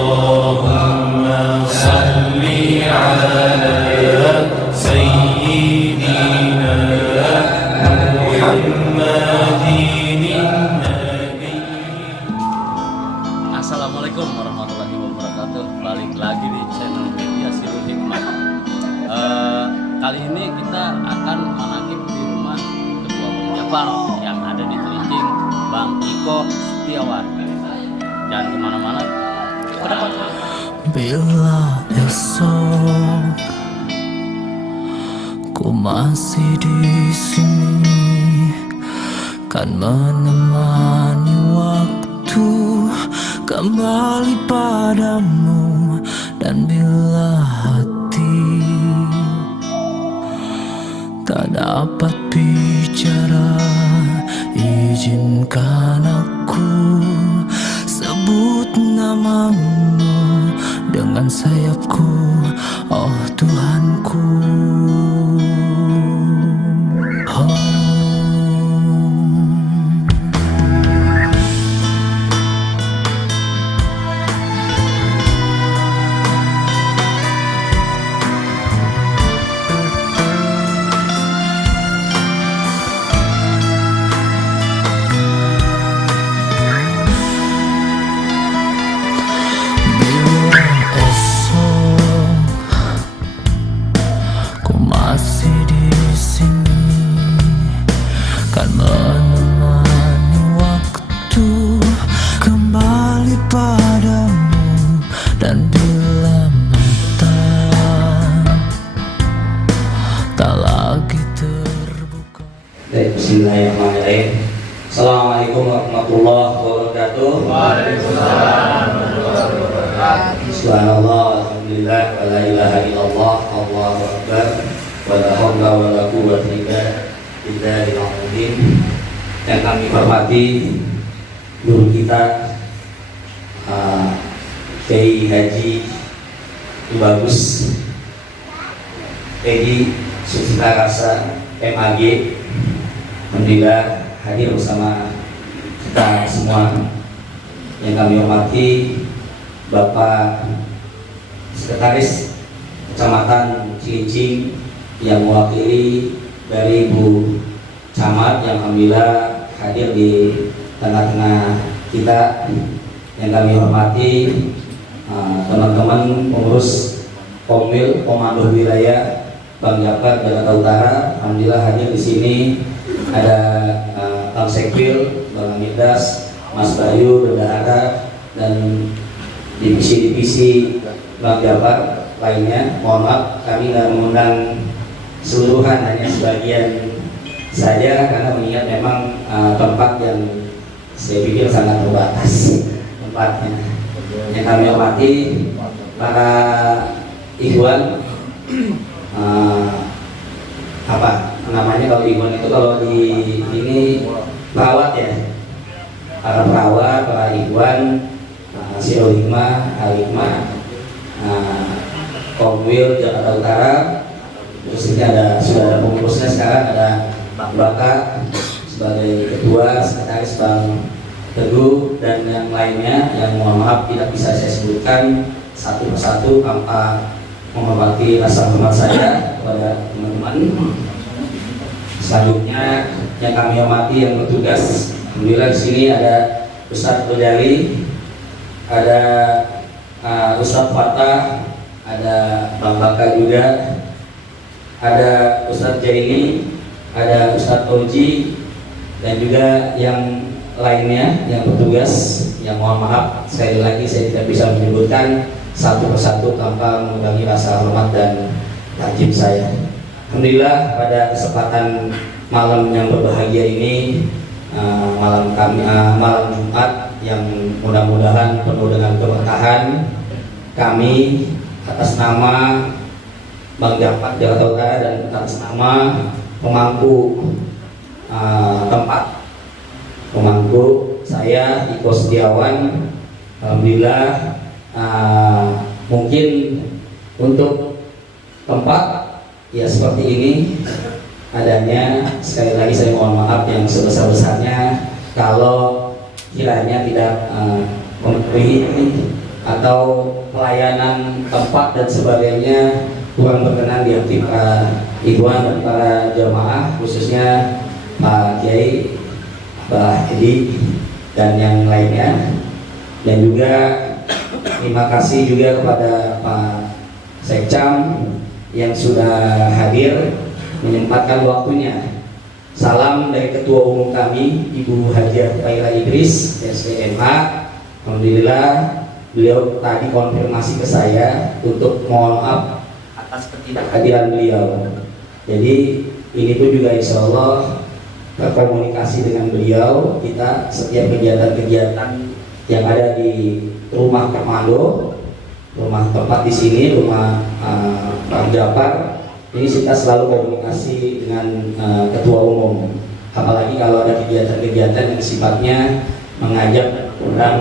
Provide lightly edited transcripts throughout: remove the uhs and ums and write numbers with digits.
Allahumma salli ala sayyidina Muhammadin nabi. Assalamualaikum warahmatullahi wabarakatuh. Balik lagi di channel Media Sirul Hikmah. Kali ini kita akan menagih di rumah Ketua Bung Japar yang ada di Cilincing, Bang Iko Setiawan. Jangan kemana-mana. Bila esok ku masih di sini, kan menemani waktu kembali padamu. Dan bila hati tak dapat bicara, izinkan aku sebut namamu dengan sayapku, oh Tuhanku. Masih di sini, kan menemani waktu kembali padamu. Dan bila mata tak lagi terbuka. Bismillahirrahmanirrahim. Assalamualaikum warahmatullahi wabarakatuh. Waalaikumsalam warahmatullahi wabarakatuh. Subhanallah, alhamdulillah, wa la ilaha illallah, Allahu akbar, wa la haula wa la quwwata illa billah. Yang kami hormati guru kita Kiai Haji Bagus Edi Susita Rasa MAG, alhamdulillah hadir bersama kita semua. Yang kami hormati Bapak Sekretaris Kecamatan Cilincing yang mewakili dari Ibu Camat yang alhamdulillah hadir di tengah-tengah kita. Yang kami hormati teman-teman pengurus Komil Komando Wilayah Bang Japar Jakarta Utara, alhamdulillah hadir di sini. Ada Kang Sekpil, Bang Midas, Mas Bayu, Bendahara, dan divisi-divisi Bang Japar lainnya. Mohon maaf kami tidak mengundang seluruhan, hanya sebagian saja karena mengingat memang tempat yang saya pikir sangat terbatas tempatnya. Yang kami hormati para ikhwan, apa namanya kalau ikhwan itu kalau di ini perawat ya, para perawat, para ikhwan, Sirul Hikmah, Al-Hikmah, Komwil Jakarta Utara. Terus ini sudah ada pengurusnya sekarang, ada Bang Baka sebagai ketua, sekretaris Bang Teguh, dan yang lainnya yang mohon maaf tidak bisa saya sebutkan satu persatu tanpa menghormati rasa hormat saya kepada teman-teman. Selanjutnya yang kami hormati yang bertugas, alhamdulillah di sini ada Ustadz Berdali, ada Ustadz Fatah, ada Bang Baka juga, ada Ustadz Jaini, ada Ustadz Oji, dan juga yang lainnya yang bertugas. Yang mohon maaf sekali lagi saya tidak bisa menyebutkan satu persatu tanpa mengurangi rasa hormat dan takjub saya. Alhamdulillah pada kesempatan malam yang berbahagia ini, malam Jumat yang mudah-mudahan penuh dengan keberkahan, kami atas nama Bang Japar Jakarta Utara dan atas nama pemangku tempat, pemangku saya Iko Setiawan, alhamdulillah mungkin untuk tempat ya seperti ini adanya. Sekali lagi saya mohon maaf yang sebesar-besarnya kalau kiranya tidak memenuhi atau pelayanan tempat dan sebagainya kurang berkenan di hati para ikhwan dan para jamaah, khususnya Pak Kiai, Pak Edi dan yang lainnya. Dan juga terima kasih juga kepada Pak Sekcam yang sudah hadir menyempatkan waktunya. Salam dari Ketua Umum kami, Ibu Hajiah Faira Idris, SPMH. Alhamdulillah beliau tadi konfirmasi ke saya untuk mohon maaf atas ketidakhadiran beliau. Jadi ini pun juga insya Allah berkomunikasi dengan beliau. Kita setiap kegiatan-kegiatan yang ada di rumah komando, rumah tempat di sini, rumah Pak Japar, ini kita selalu komunikasi dengan Ketua Umum. Apalagi kalau ada kegiatan-kegiatan yang sifatnya mengajak dan mengundang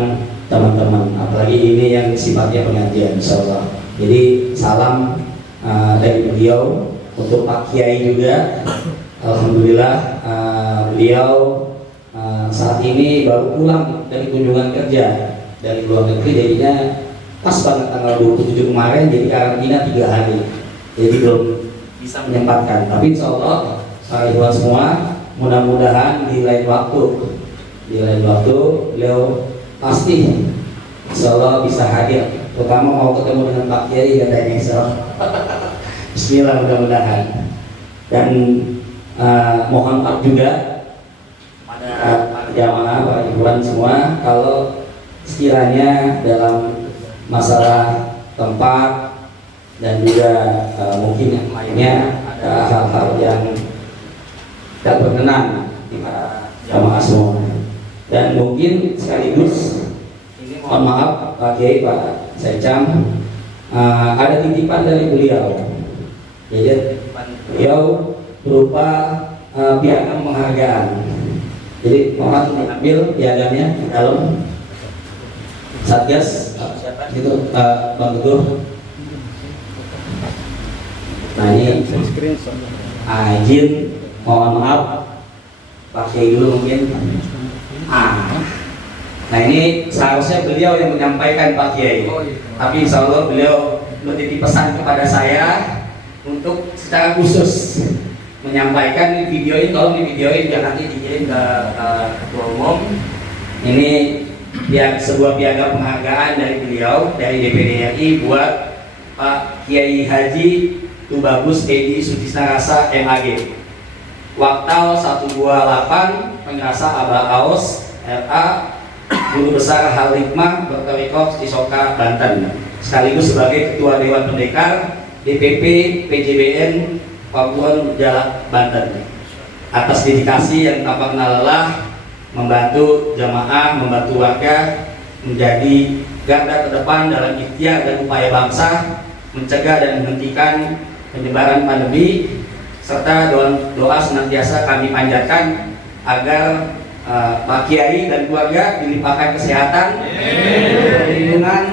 teman-teman, apalagi ini yang sifatnya pengajian, insya Allah. Jadi salam dari beliau untuk Pak Kiai juga. Alhamdulillah beliau saat ini baru pulang dari kunjungan kerja dari luar negeri, jadinya pas banget tanggal 27 kemarin, jadi karantina 3 hari, jadi belum bisa menyempatkan. Tapi insya Allah para ikhwan semua, mudah-mudahan di lain waktu beliau pasti insya Allah bisa hadir, terutama mau ketemu dengan Pak Kiai katanya, insya Allah. Bismillah, mudah-mudahan. Dan mohon maaf juga pada jamaah, para ikhwan semua, kalau sekiranya dalam masalah tempat dan juga mungkin yang lainnya ada hal-hal yang tidak berkenan di para jamaah semua. Dan mungkin sekaligus ini mohon maaf Pak Kiai, Pak Sekcam, ada titipan dari beliau. Jadi beliau berupa piagam penghargaan. Jadi mohon diambil piagamnya di dalam Satgas itu Bang Teguh. Nah ini izin, mohon maaf Pak Kiai dulu mungkin. Nah ini seharusnya beliau yang menyampaikan Pak Kiai, tapi insya Allah beliau bertitip pesan kepada saya untuk secara khusus menyampaikan video ini. Tolong di videoin biar nanti dikirim ke Ketua Umum. Ini sebuah piagam penghargaan dari beliau, dari DPD RI buat Pak Kiai Haji Tubagus Edi Sutisnarasa MAG, Waktal 128, Pengrasa Abah Aus RA, Guru Besar Hal Hikmah Bertorikoh Cisoka Banten, sekaligus sebagai Ketua Dewan Pendekar DPP PJBN Pakuan Jalak Banten, atas dedikasi yang tanpa kenal lelah membantu jamaah, membantu warga menjadi garda terdepan dalam ikhtiar dan upaya bangsa mencegah dan menghentikan penyebaran pandemi, serta doa senantiasa kami panjatkan agar Pak Kiai dan keluarga dilimpahkan kesehatan, perlindungan,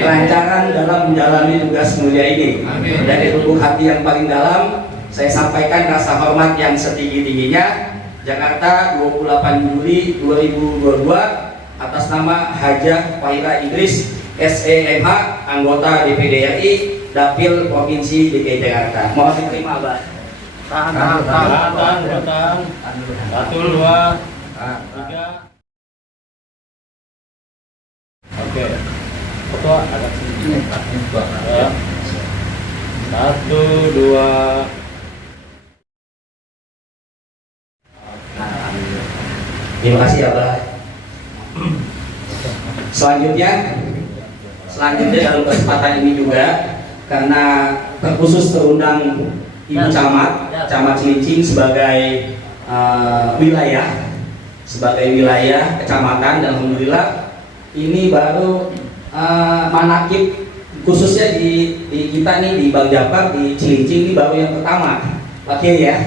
kelancaran dalam menjalani tugas mulia ini. Dari lubuk hati yang paling dalam, saya sampaikan rasa hormat yang setinggi-tingginya. Jakarta, 28 Juli 2022, atas nama Hajah Faira Idris SEMH, anggota DPD RI, Dapil Provinsi DKI Jakarta. Mohon diterima, Abah. Tahan. 1, 2, 3. Oke. Foto agak sini. 1, 2. Terima kasih Abah. Selanjutnya dalam kesempatan ini juga, karena terkhusus terundang Ibu Camat Cilincing sebagai wilayah kecamatan, dan alhamdulillah ini baru manakib khususnya di kita nih di Bang Japar di Cilincing ini baru yang pertama, Pak Kiai ya,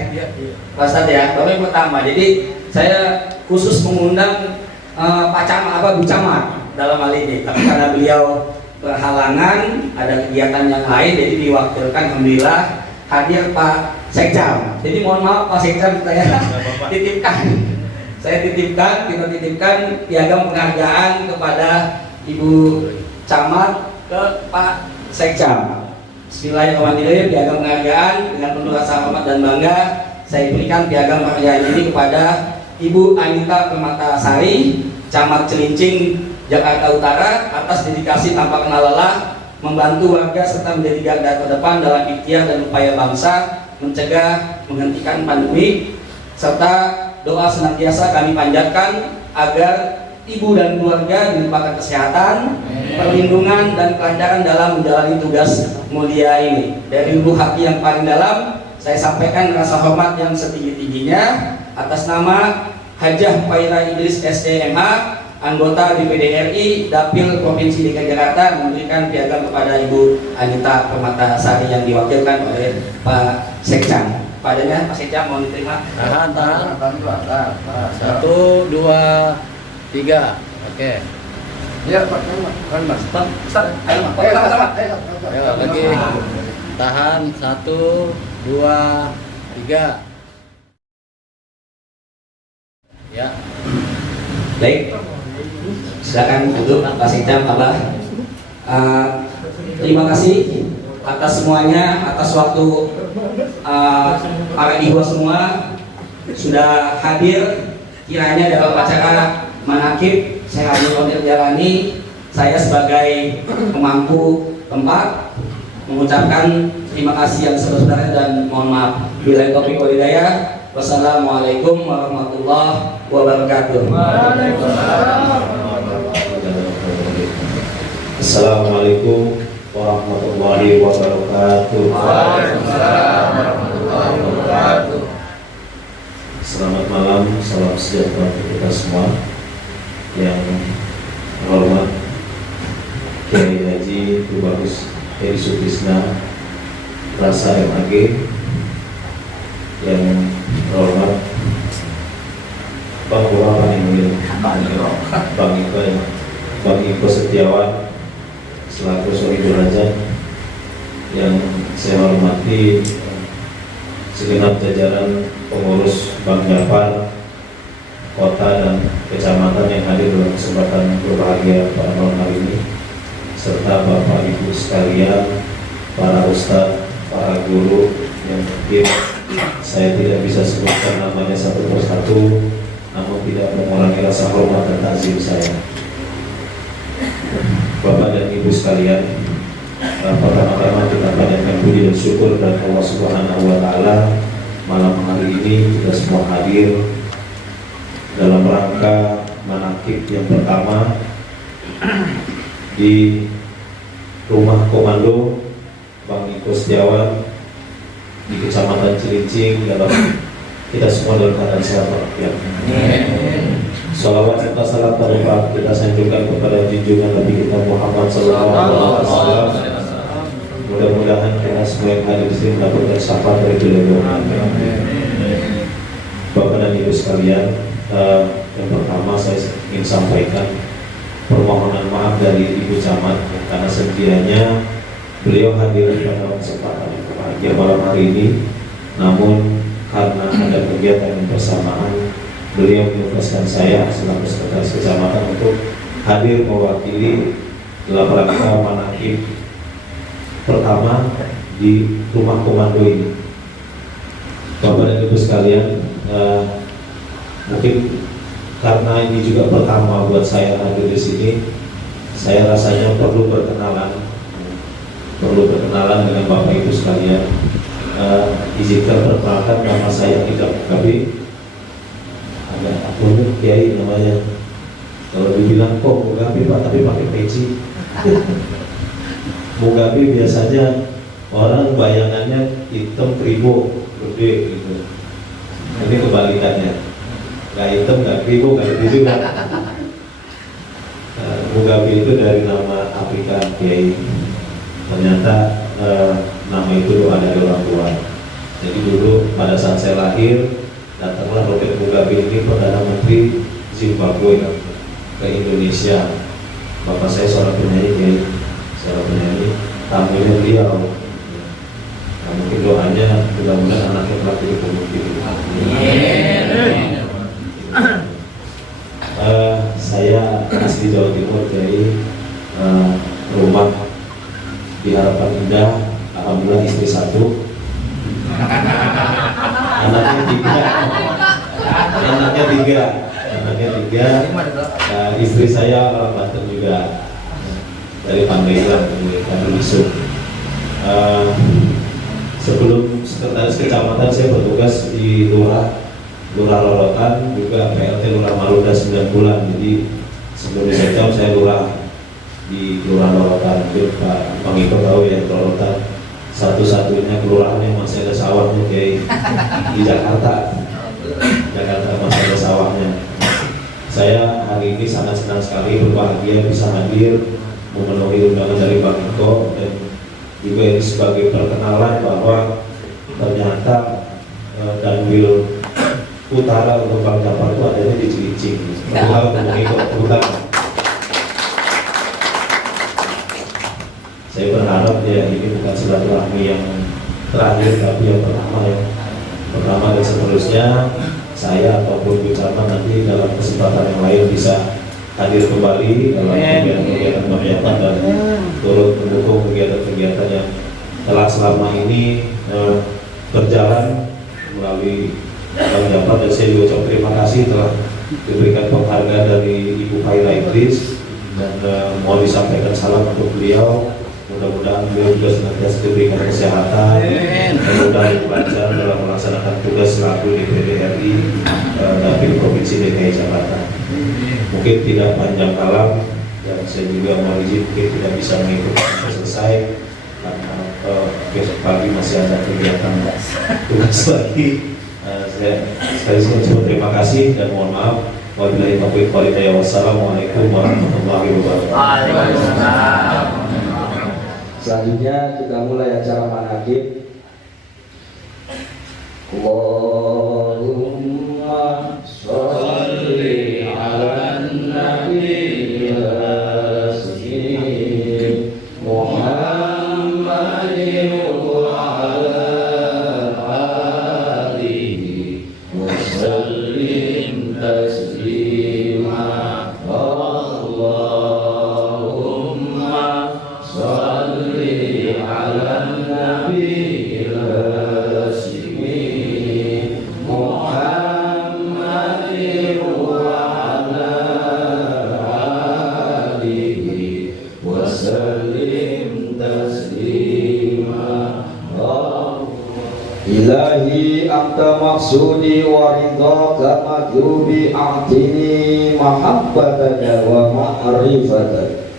Pak Ustadz ya, baru yang pertama. Jadi saya khusus mengundang Pak Camat, Bu Camat dalam hal ini, tapi karena beliau berhalangan ada kegiatan yang lain, jadi diwakilkan, alhamdulillah hadir Pak Sekcam. Jadi mohon maaf Pak Sekcam, kita titipkan piagam penghargaan kepada Ibu Camat ke Pak Sekcam. Bismillahirrahmanirrahim. Piagam penghargaan dengan penuh rasa hormat dan bangga saya berikan piagam penghargaan ini kepada Ibu Anita Permatasari, Camat Cilincing, Jakarta Utara, atas dedikasi tanpa kenal lelah membantu warga serta menjadi garda terdepan dalam ikhtiar dan upaya bangsa mencegah menghentikan pandemi, serta doa senantiasa kami panjatkan agar ibu dan keluarga dilimpahkan kesehatan, perlindungan dan kelancaran dalam menjalani tugas mulia ini. Dari lubuk hati yang paling dalam saya sampaikan rasa hormat yang setinggi-tingginya atas nama Hajah Faira Idris SDMH, anggota DPD RI Dapil Provinsi DKI Jakarta, memberikan piagam kepada Ibu Anita Permatasari yang diwakilkan oleh Pak Sekcam. Padanya Pak Sekcam mau diterima. Tahan. 1, 2, 3. Oke. Ya, Pak. Kan Mas. Start. Ayo, sama-sama. Ayo lagi. Tahan. 1, 2, 3. Ya. Baik. Silakan duduk Pak Sekcam, Abah. Terima kasih atas semuanya, atas waktu para ibu semua sudah hadir. Kiranya dalam acara manakib saya ambil jalani, saya sebagai pemangku tempat mengucapkan terima kasih yang sebesar-besarnya dan mohon maaf. Bila taufiq wal hidayah. Wassalamualaikum warahmatullahi wabarakatuh. Assalamualaikum warahmatullahi wabarakatuh. Selamat malam, salam sejahtera untuk kita semua. Yang terhormat Kiai Haji Tubagus Heri Sutrisna Rasa MAG, yang terhormat Bang Purwa Paningwil, Bang Iko Setiawan selaku Sohibul Raja, yang saya hormati segenap jajaran pengurus Bang Japar kota dan kecamatan yang hadir dalam kesempatan berbahagia pada malam hari ini, serta Bapak Ibu sekalian, para ustadz, para guru yang mungkin saya tidak bisa sebutkan namanya satu persatu, namun tidak mengurangi rasa hormat dan takzim saya. Bapak dan Ibu sekalian, pertama-tama kita panjatkan puji dan syukur dan Allah Subhanahu wa Ta'ala, malam hari ini kita semua hadir dalam rangka manakib yang pertama di rumah komando Bang Iko Setiawan di Kecamatan Cilincing, dalam kita semua dalam keadaan sehat walafiat. Salawat serta salam terlimpah kita sanjungkan kepada junjungan Nabi kita Muhammad SAW. Mudah-mudahan kita semua yang hadir di sini mendapatkan syafaat dari beliau. Bapak dan Ibu sekalian, yang pertama saya ingin sampaikan permohonan maaf dari Ibu Camat karena sedianya beliau hadir pada kesempatan yang berbahagia malam hari ini, namun karena ada kegiatan yang bersamaan, beliau menugaskan saya selaku sekretaris kecamatan untuk hadir mewakili dalam rangka manakib pertama di rumah komando ini. Bapak dan Ibu sekalian, mungkin karena ini juga pertama buat saya hadir di sini, saya rasanya perlu berkenalan dengan Bapak Ibu sekalian. Izinkan perkenalkan, nama saya Ida Mugabe. Agak unik Kiai namanya. Kalau dibilang kok Mugabe Pak, tapi pakai peci. Mugabe biasanya orang bayangannya hitam kribo gede gitu. Ini kebalikannya, nggak hitam nggak kribo nggak gitu juga. Mugabe itu dari nama Afrika Kiai. Ternyata nama itu doa dari orang tua. Jadi dulu pada saat saya lahir, datanglah Robert Mugabe ini, Perdana Menteri Zimbabwe ke Indonesia. Bapak saya seorang penyanyi, tamunya beliau. Nah, mungkin doanya mudah-mudahan anaknya kelak jadi pemimpin. Saya asli Jawa Timur, jadi di Harapan Indah. Alhamdulillah istri 1, anaknya 3, istri saya orang Banten juga, dari Pandeglang, Kandungisuk. Sebelum sekretaris kecamatan saya bertugas di Lurah Lorotan, juga PLT Lurah Marunda 9 bulan. Jadi sebelum disekam saya lurah di Lurah Lorotan. Itu Pak Iko tahu ya, Lorotan satu-satunya kelurahan yang masih ada sawahnya kayak di Jakarta masih ada sawahnya. Saya hari ini sangat senang sekali, berbahagia bisa hadir memenuhi undangan dari Pak Iko, dan juga ini sebagai perkenalan bahwa ternyata Danwil Utara untuk Bang Japar itu adanya di Cilincing. Saya berharap ya ini bukan silaturahmi yang terakhir, tapi yang pertama dan seterusnya saya ataupun Bu Camat nanti dalam kesempatan yang lain bisa hadir kembali dalam kegiatan-kegiatan kegiatan dan turut mendukung kegiatan-kegiatan yang telah selama ini berjalan melalui Bang Japar. Dan saya juga ucap terima kasih telah diberikan penghargaan dari Ibu Khaira Idris, dan mau disampaikan salam untuk beliau. Mudah-mudahan beliau juga senantiasa diberikan kesehatan dan mudah lancar dalam melaksanakan tugas selaku DPD RI Dapil Provinsi DKI Jakarta. Mungkin tidak panjang kalam, dan saya juga mau izin mungkin tidak bisa mengikuti sampai selesai karena besok pagi masih ada kegiatan tugas lagi. Saya sekali lagi terima kasih dan mohon maaf. Wabillahi taufiq wal hidayah. Wassalamualaikum warahmatullahi wabarakatuh. Selanjutnya kita mulai acara manaqib. Allahumma sholli ala nabiyil karim Muhammadin wa ala alihi wa sallim taslima. Allahumma sholli ala nabiyil karim Muhammadin wa ala alihi wa sallim taslima. Ilahi anta maksudi wa ridhaka madhubi a'tini mahabbataka wa ma'rifataka.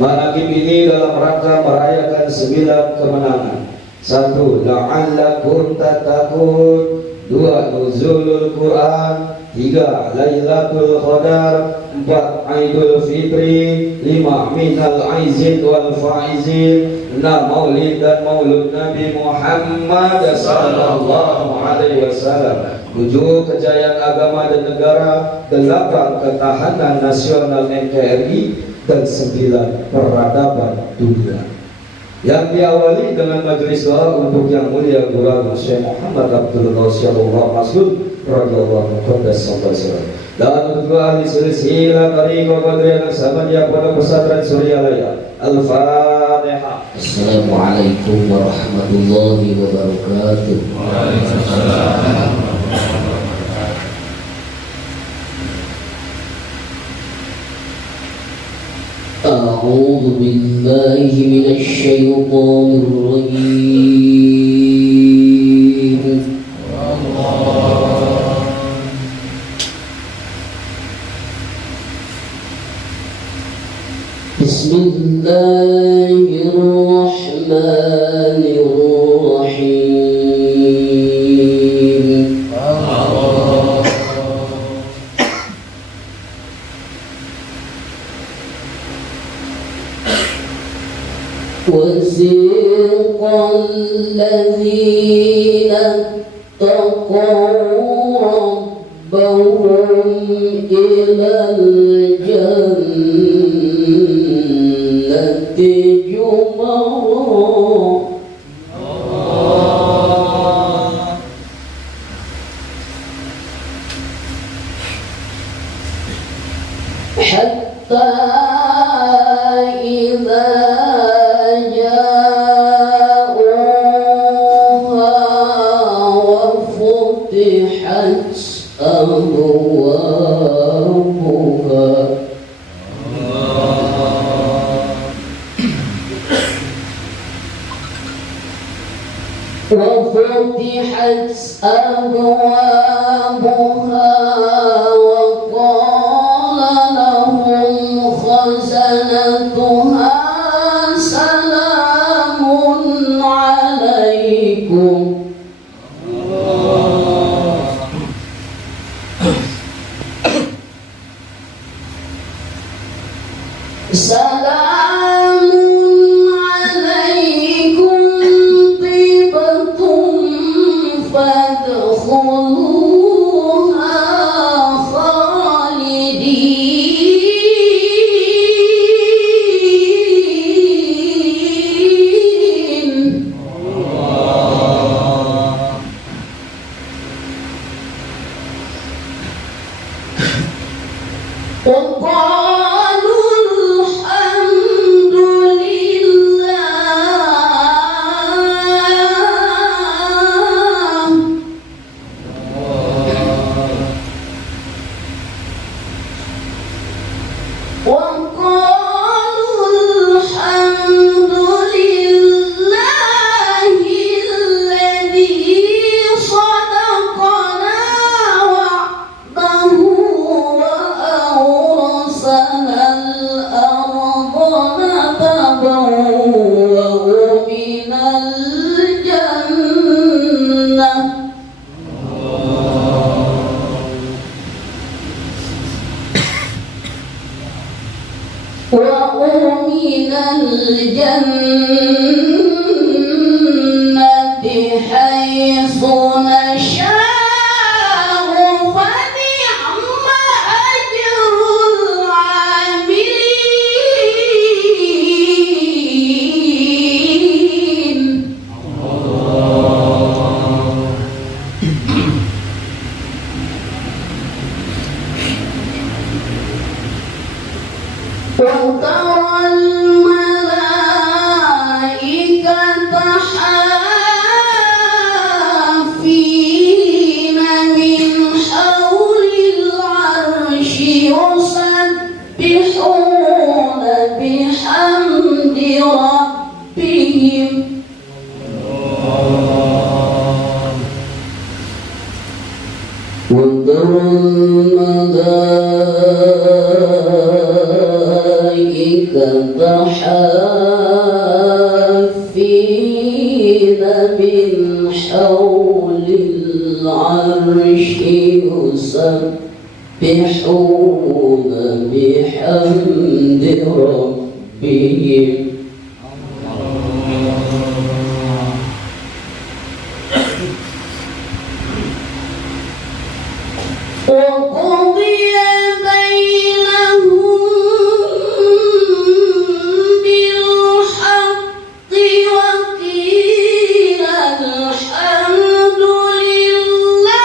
Manaqib ini dalam rangka merayakan 9 kemenangan. 1. La'allakum tattaqun. 2. Nuzulul Quran. 3. Lailatul Qadar. 4. Aidul Fitri. 5. Minal aizin wal faizin. 6. Maulid dan Maulud Nabi Muhammad sallallahu alaihi wasallam. 7. Kejayaan agama dan negara. 8. Ketahanan nasional NKRI. Dan 9. Peradaban dunia. Yang diawali dengan majelis doa untuk yang mulia Guru Syekh Muhammad Abdul Qasim Mas'ud radhiyallahu anhu. Dan untuk ahli silsilah tariqah Qadiriyah Sahabatiyah pada pesantren Suryalaya. Al-Fatihah. Assalamualaikum warahmatullahi wabarakatuh. Waalaikumsalam. أعوذ بالله من الشيطان الرجيم. بسم الله الرحمن الرحيم. وسيق الذين اتقوا ربهم إلى الجنة زمرا حتى إذا جاء وفتحت أبوابها وقال لهم خزنتها سلام عليكم سلام عليكم طبتم فادخلوها خالدين وقالوا الحمد لله وقالوا الحمد لله الذي صدقنا وعده وأورثنا الأرض نتبوأ من الجنة ومن الجنة حيث نشاء فنعم أجر العاملين وترى الملائكة حافين من حول العرش يسبحون بحمد ربهم وترى الملائكة حافين من حول العرش يسبحون بحمد ربهم وقضي بينهم بالحق وقيل الحمد لله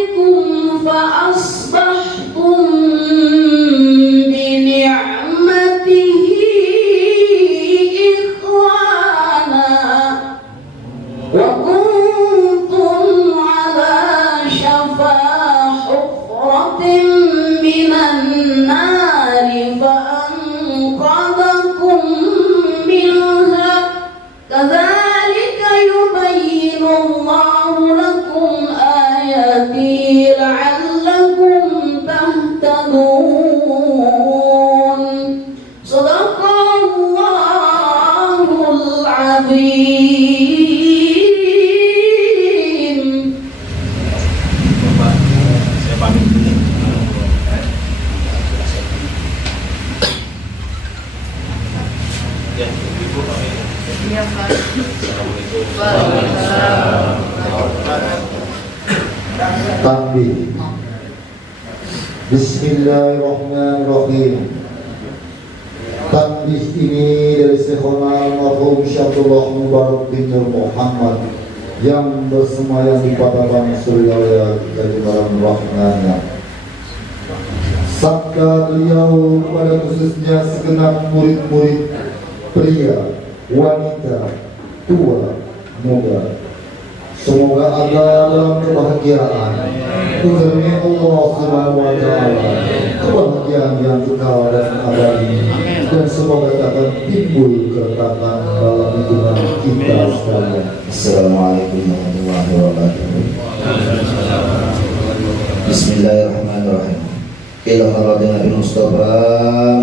بكم فأصبحتم بنعمته إخوانا وكنتم على شفا حفرة من النار فأنقذكم منها كذلك يبين الله لكم آياته لعلكم تهتدون صدق الله العظيم. Saya pamit dulu. Ya, Ibu kami. Iya, Pak. Assalamualaikum. Tanbih. Bismillahirrahmanirrahim. Tanbih ini dari Syekhona Almarhum Syabdullah Mubarak bin Nur Muhammad yang bersemayam di Padaban Suryaya dari Barang Rahmannya. Sabda beliau pada khususnya segenap murid-murid pria, wanita, tua, muda. Semoga ada dalam kebahagiaan demi Allah Subhanahu wa Ta'ala, kebahagiaan yang kekal dan abadi, dan semoga akan timbul keretakan dalam hidup kita sekalian. Assalamualaikum warahmatullahi wabarakatuh. Bismillahirrahmanirrahim. Ila hadratin Nabi Mustafa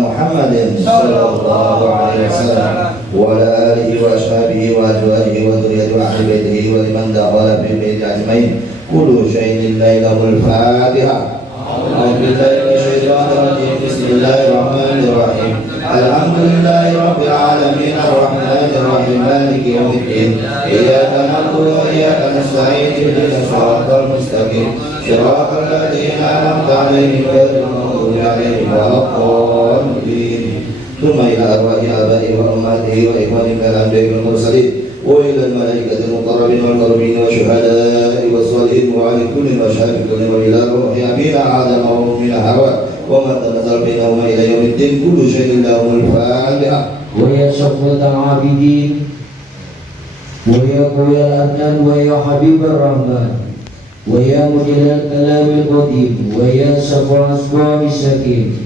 Muhammadin sallallahu alaihi wasallam wa ala alihi wa ashabihi wa azwajihi wa dzurriyyatihi wa ahli baitihi wa liman dakhala fi baiti ajmain. Kullu syai'in lillahi al-Fatihah. A'udzu billahi minasyaitonir rajim. Bismillahirrahmanirrahim. Alhamdulillahi rabbil alamin arrahmanir rahim maliki yaumiddin. Iyyaka na'budu wa iyyaka nasta'in ihdinas siratal mustaqim. Siratal ladzina an'amta 'alaihim ghairil maghdubi 'alaihim waladdallin. Thumma ila arwahi aba'i wa ummatihi wa ikhwani minal anbiya'i wal mursalin wa ila al-malaikati al-muqarrabin wal muqarrabin wa syuhada'i was salihin wa 'ala kulli masyayikhina wa ila ruhi abina adama wa min hawa wa man tanazal bainahuma ila yaumiddin. Kullu syai'in lahu al-Fatihah. Wa ya syafa'atal 'abidin wa ya qawiyal adnan wa ya habibur rahman wa ya mujallal kalamil qadim wa ya safar asbab sakin.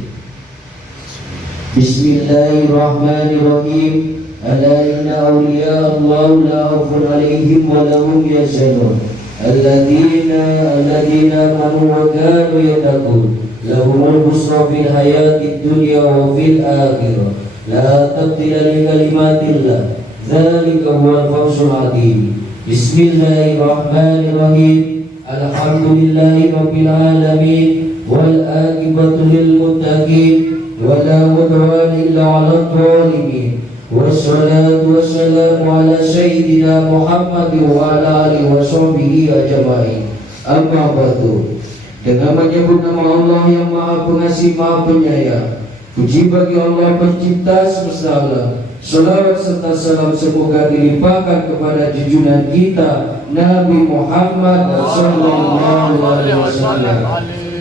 Bismillahirrahmanirrahim. Ala inna awliya Allah la khawfun 'alaihim wa lahum yahzanun. Alladzina amanu wa kanu yattaqun. Lahumul busra fil hayatid dunya wa fil akhirah. La tabdila li kalimatillah. Dzalika huwal fawzul 'adzim. Bismillahirrahmanirrahim. Alhamdulillahi rabbil alamin wal aqibatu lil muttaqin wala udwana illa 'alal zalimin. Wassalatu wassalamu ala sayyidina Muhammad wa ala alihi wa sahbihi ajma'in. Amma ba'du. Dengan menyebut nama Allah yang Maha Pengasih Maha Penyayang, puji bagi Allah pencipta semesta alam. Salawat serta salam semoga dilimpahkan kepada junjungan kita Nabi Muhammad sallallahu alaihi wasallam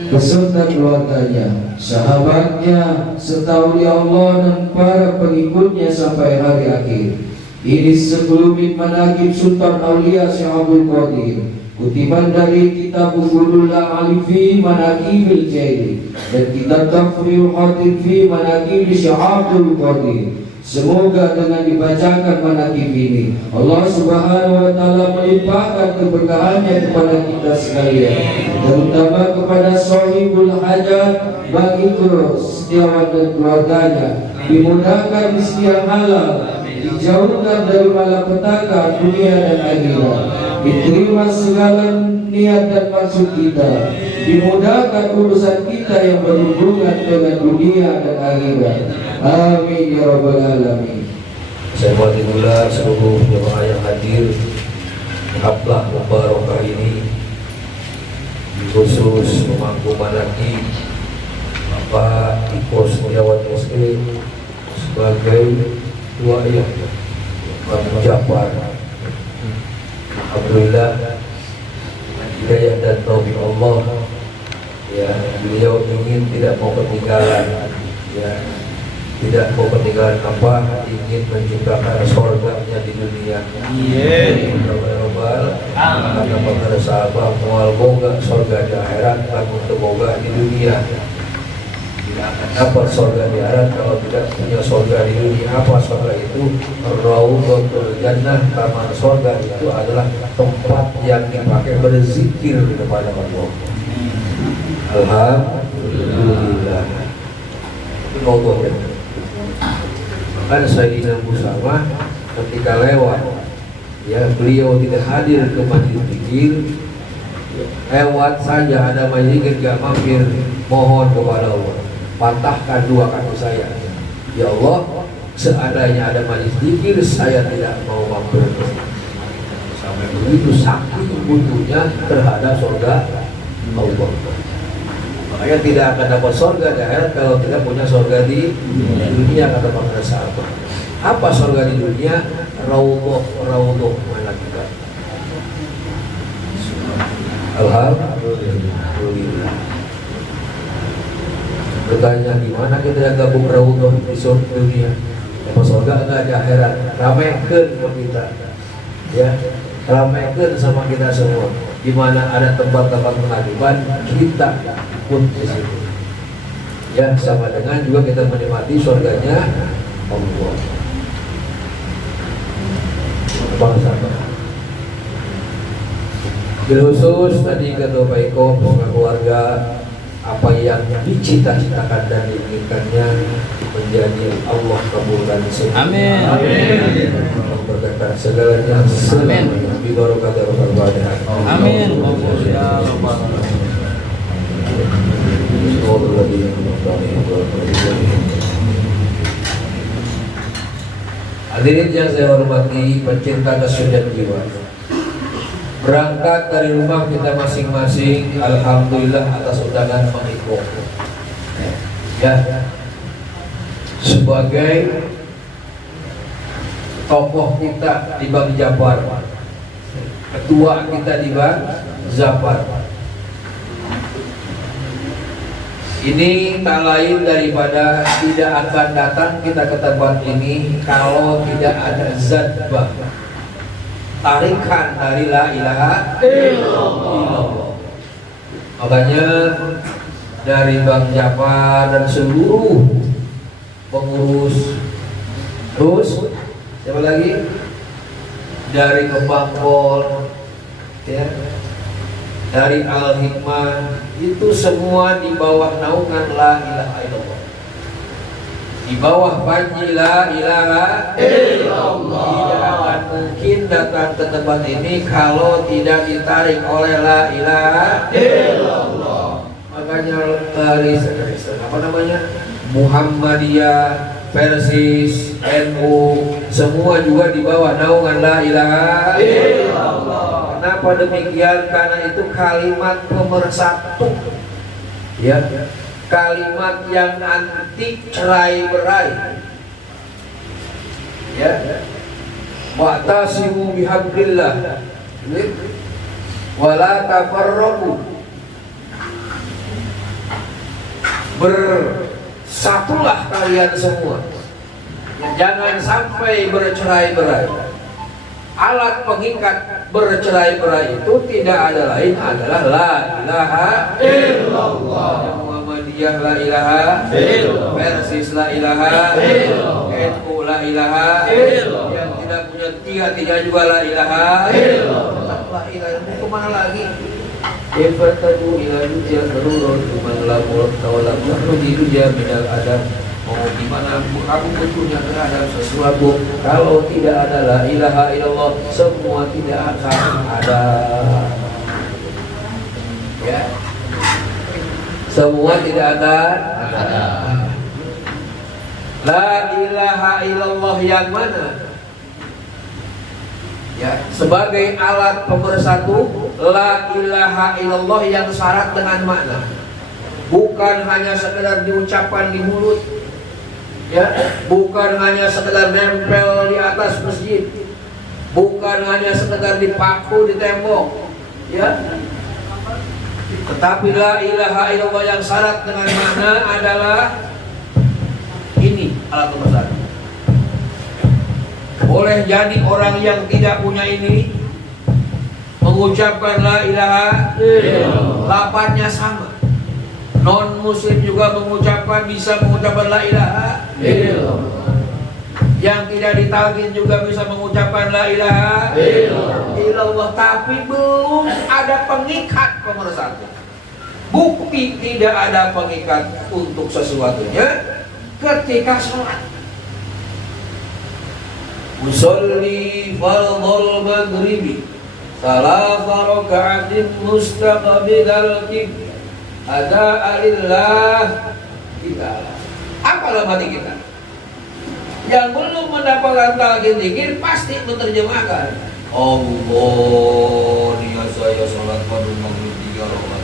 beserta keluarganya, sahabatnya, serta aulia Allah dan para pengikutnya sampai hari akhir. Ini sekelumit manaqib Sultan Aulia Syekh Abdul Qadir, kutipan dari kitab Uqulul Alifi Manaqibil Jaili dan kitab Tafriul Khatir fi Manaqibil Syekh Abdul Qadir. Semoga dengan dibacakan manaqib ini Allah Subhanahu wa Ta'ala melimpahkan keberkahannya kepada kita sekalian, terutama kepada sahibul hajat, baik itu Setiawan dan keluarganya, dimudahkan rezeki yang halal, dijauhkan dari malapetaka dunia dan akhirat, diterima segala niat dan maksud kita, dimudahkan urusan kita yang berhubungan dengan dunia dan akhirat. Amin ya rabbal alamin. Saya mohon pula seluruh jemaah yang hadir di haflah mubarakah ini, khusus pemangku manaqib Bapak Iko Setiawan Muslim sebagai Ketua Abu Ja'far. Alhamdulillah hidayah dan taufik Allah Allah, ya beliau ingin tidak mau ketinggalan, ya tidak mau ketinggalan apa, ingin menciptakan surganya di dunia. Karena pada sahabat mual boga surga di akhirat, lamun teu boga di dunia. Tidak akan dapat surga di akhirat kalau tidak punya surga di dunia. Apa surga itu? Raudhatul Jannah. Taman surga itu adalah tempat yang dipakai berzikir kepada Allah. Alhamdulillah. Itu raudhah. Maka Sayyidina Musa ketika lewat, ya beliau tidak hadir ke majlis zikir, lewat saja ada majlis zikir gak mampir, mohon kepada Allah, patahkan dua kaki saya, ya Allah, seandainya ada majlis zikir saya tidak mau mampir. Sampai begitu saking butuhnya terhadap surga Allah. Makanya tidak akan dapat surga di akhirat kalau tidak punya surga di dunia, kata para sahabat. Apa surga di dunia? Raudhah mana kita. Alhamdulillah. Bertanya gimana kita gabung raudhah di surga dunia? Apa surga enggak di akhirat? Ramekeun sama kita. Ya, ramekeun sama kita semua. Di mana ada tempat-tempat pengadilan, kita pun di situ. Ya, sama dengan juga kita menikmati surganya Allah. Bangsa. Khusus tadi kata Pak Eko, semoga keluarga apa yang dicita-citakan dan diinginkannya menjadi Allah kabulkan semua. Amin. Amin. Berkata segalanya selamanya bi barokah Al-Fatihah. Amin. Ya Rabbal alamin. Hadirin yang saya hormati, pencinta kesucian jiwa. Berangkat dari rumah kita masing-masing, alhamdulillah atas undangan Pak Iko. Ya, sebagai tokoh kita di Bang Japar, ketua kita di Bang Japar. Ini tak lain daripada tidak akan datang kita ke tempat ini kalau tidak ada zadbah, tarikan dari la ilaha illallah. Makanya dari Bang Japar dan seluruh pengurus, terus siapa lagi dari Kembang Pol, ya, dari Al-Hikmah, itu semua di bawah naungan la ilaha illallah, di bawah panji la ilaha illallah. Tidak akan mungkin datang ke tempat ini kalau tidak ditarik oleh la ilaha illallah. Makanya apa namanya, Muhammadiyah, Persis, NU, semua juga di bawah naungan la ilaha illallah. Kenapa demikian? Karena itu kalimat pemersatu, ya, kalimat yang anti cerai-berai, ya. Wa'tasimu bihablillah wala tafarraqu, bersatulah kalian semua, jangan sampai bercerai-berai. Alat pengikat bercerai-berai itu tidak ada lain adalah la ilaha illallah. Muhammadiyah la ilaha illallah, Persis la ilaha illallah, NU la ilaha illallah, yang tidak punya tiga juga la ilaha illallah. La ilaha illallah kemana lagi? Ifatadu ila duja darurun man lamur tawalam yahruji duja minal adam. Mau gimana kamu butuhnya terhadap sesuatu, kalau tidak ada la ilaha illallah, semua tidak akan ada, ya, semua tidak akan ada. La ilaha illallah yang mana? Ya, sebagai alat pemersatu, la ilaha illallah yang syarat dengan makna, bukan hanya sekedar diucapkan di mulut, ya, bukan hanya sekedar nempel di atas masjid, bukan hanya sekedar dipaku di tembok, ya, Tetapi la ilaha illallah yang syarat dengan makna adalah ini alat nomor satu. Boleh jadi orang yang tidak punya ini mengucapkan la ilaha illallah, lafadznya sama. Non muslim juga bisa mengucapkan la ilaha illallah. Yang tidak ditalkin juga bisa mengucapkan la ilaha illallah, tapi belum ada pengikat nomor satu. Bukti tidak ada pengikat untuk sesuatunya ketika sholat. Usolli fardhal maghribi salasa raka'atin mustaqbilal qiblah ada lillah kita. Apa lemati kita? Yang belum mendapatkan talqin dzikir pasti menerjemahkan Allah dia saya sholat pada maghrib 3 rakaat.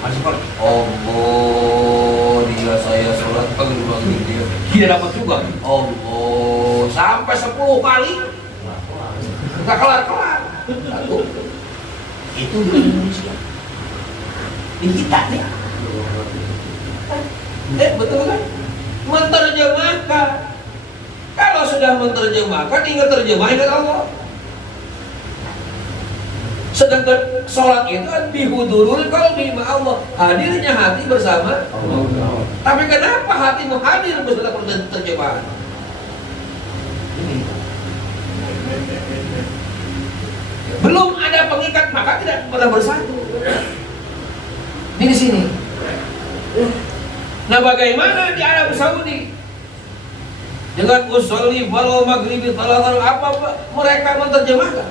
Masih Pak? Allah dia saya sholat pada maghrib 3. Dia dapat juga Allah sampai 10 kali. Enggak kelar-kelar. Satu. Itu di Indonesia. Di kita nih. Betul kan? Menerjemahkan. Kalau sudah menerjemahkan, ingat terjemah, ingat Allah. Sedangkan sholat itu bihudurul qalbi ma Allah, hadirnya hati bersama Allah. Tapi kenapa hatimu hadir bersama terjemahan? Ini belum ada pengikat, maka tidak pernah bersatu. Ini di sini. Nah, bagaimana di Arab Saudi? Dengan usolli walau maghribi talatan, apa mereka menerjemahkan?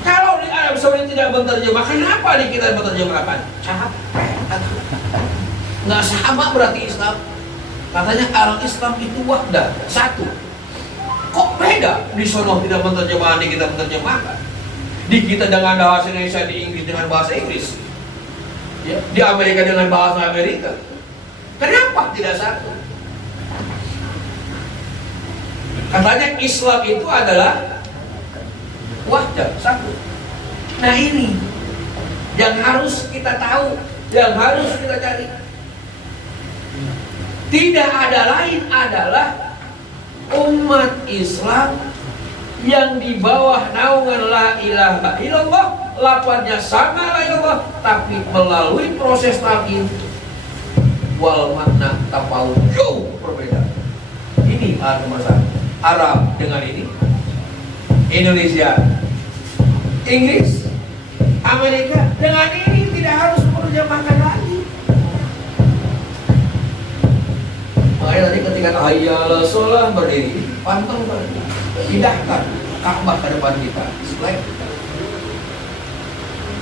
Kalau di Arab Saudi tidak menerjemahkan, kenapa di kita menerjemahkan? Capek. Nggak sama berarti Islam. Katanya al-Islam itu wahdah, satu. Kok beda? Di sono tidak menerjemahkan, di kita menerjemahkan. Di kita dengan bahasa Indonesia, di Inggris dengan bahasa Inggris, ya. Di Amerika dengan bahasa Amerika. Kenapa tidak satu? Katanya Islam itu adalah wahdah, satu. Nah ini yang harus kita tahu, yang harus kita cari. Tidak ada lain adalah umat Islam yang di bawah naungan la ilaha illallah, lafadznya sama la ilallah, tapi melalui proses talqin wal makna tafawut jauh berbeda. Ini masalah Arab dengan ini, Indonesia, Inggris, Amerika dengan ini tidak harus menerjemahkan lagi. Makanya tadi ketika hayyala sholah berdiri, pantang berdiri, pindahkan Ka'bah ke depan kita, selek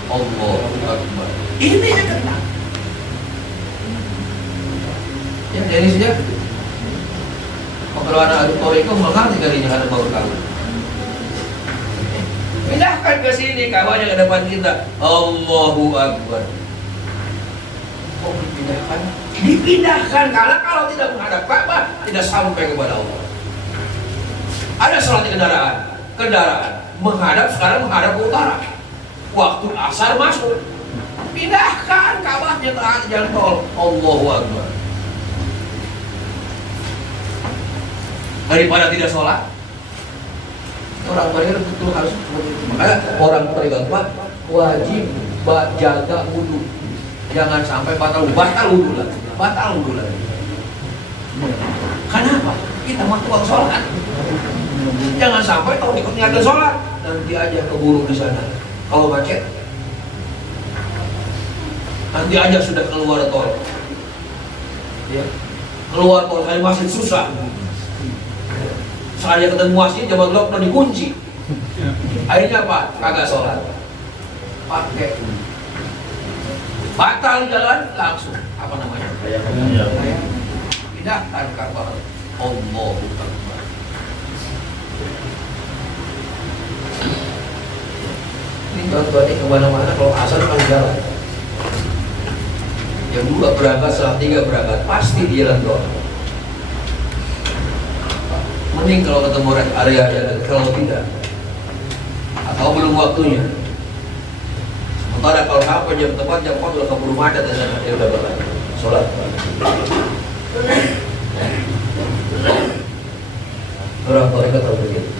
Allahu Akbar. Ini yang kena. Ya, dari sini kalau anak aduk koreko mengerti kalinya ada baru kawan. Pindahkan ke sini kawannya ke depan kita. Allahu Akbar. Kok dipindahkan? Dipindahkan karena kalau tidak menghadap Ka'bah tidak sampai kepada Allah. Ada sholat di kendaraan menghadap, sekarang menghadap ke utara. Waktu asar masuk. Pindahkan Ka'bahnya ke jalan tol. Allahu Akbar. Daripada tidak sholat, orang mereka betul harus seperti itu. Makanya orang beragama wajib jaga wudhu, jangan sampai batal wudhu lagi, Kenapa? Kita mau tukang sholat, jangan sampai tahu ikut niatan sholat, nanti aja keburu di sana. Kalau macet, nanti aja sudah keluar tol, ya keluar tol saya masih susah. Saya ketemu masjid jam lockdown dikunci. Akhirnya apa? Kagak sholat. Pakai batal jalan langsung. Apa namanya? Pindahkan Ka'bah. Allahu Akbar. Ini contohnya kemana-mana kalau asal kan jalan. Yang 2 berangkat, setelah 3 berangkat, pasti di jalan tol. Mending kalau ketemu area, kalau tidak atau belum waktunya Sementara kalau sampai jam tepat jam 4 udah keburu macet dan ya udah berlalu sholat. Orang mereka tahu begitu.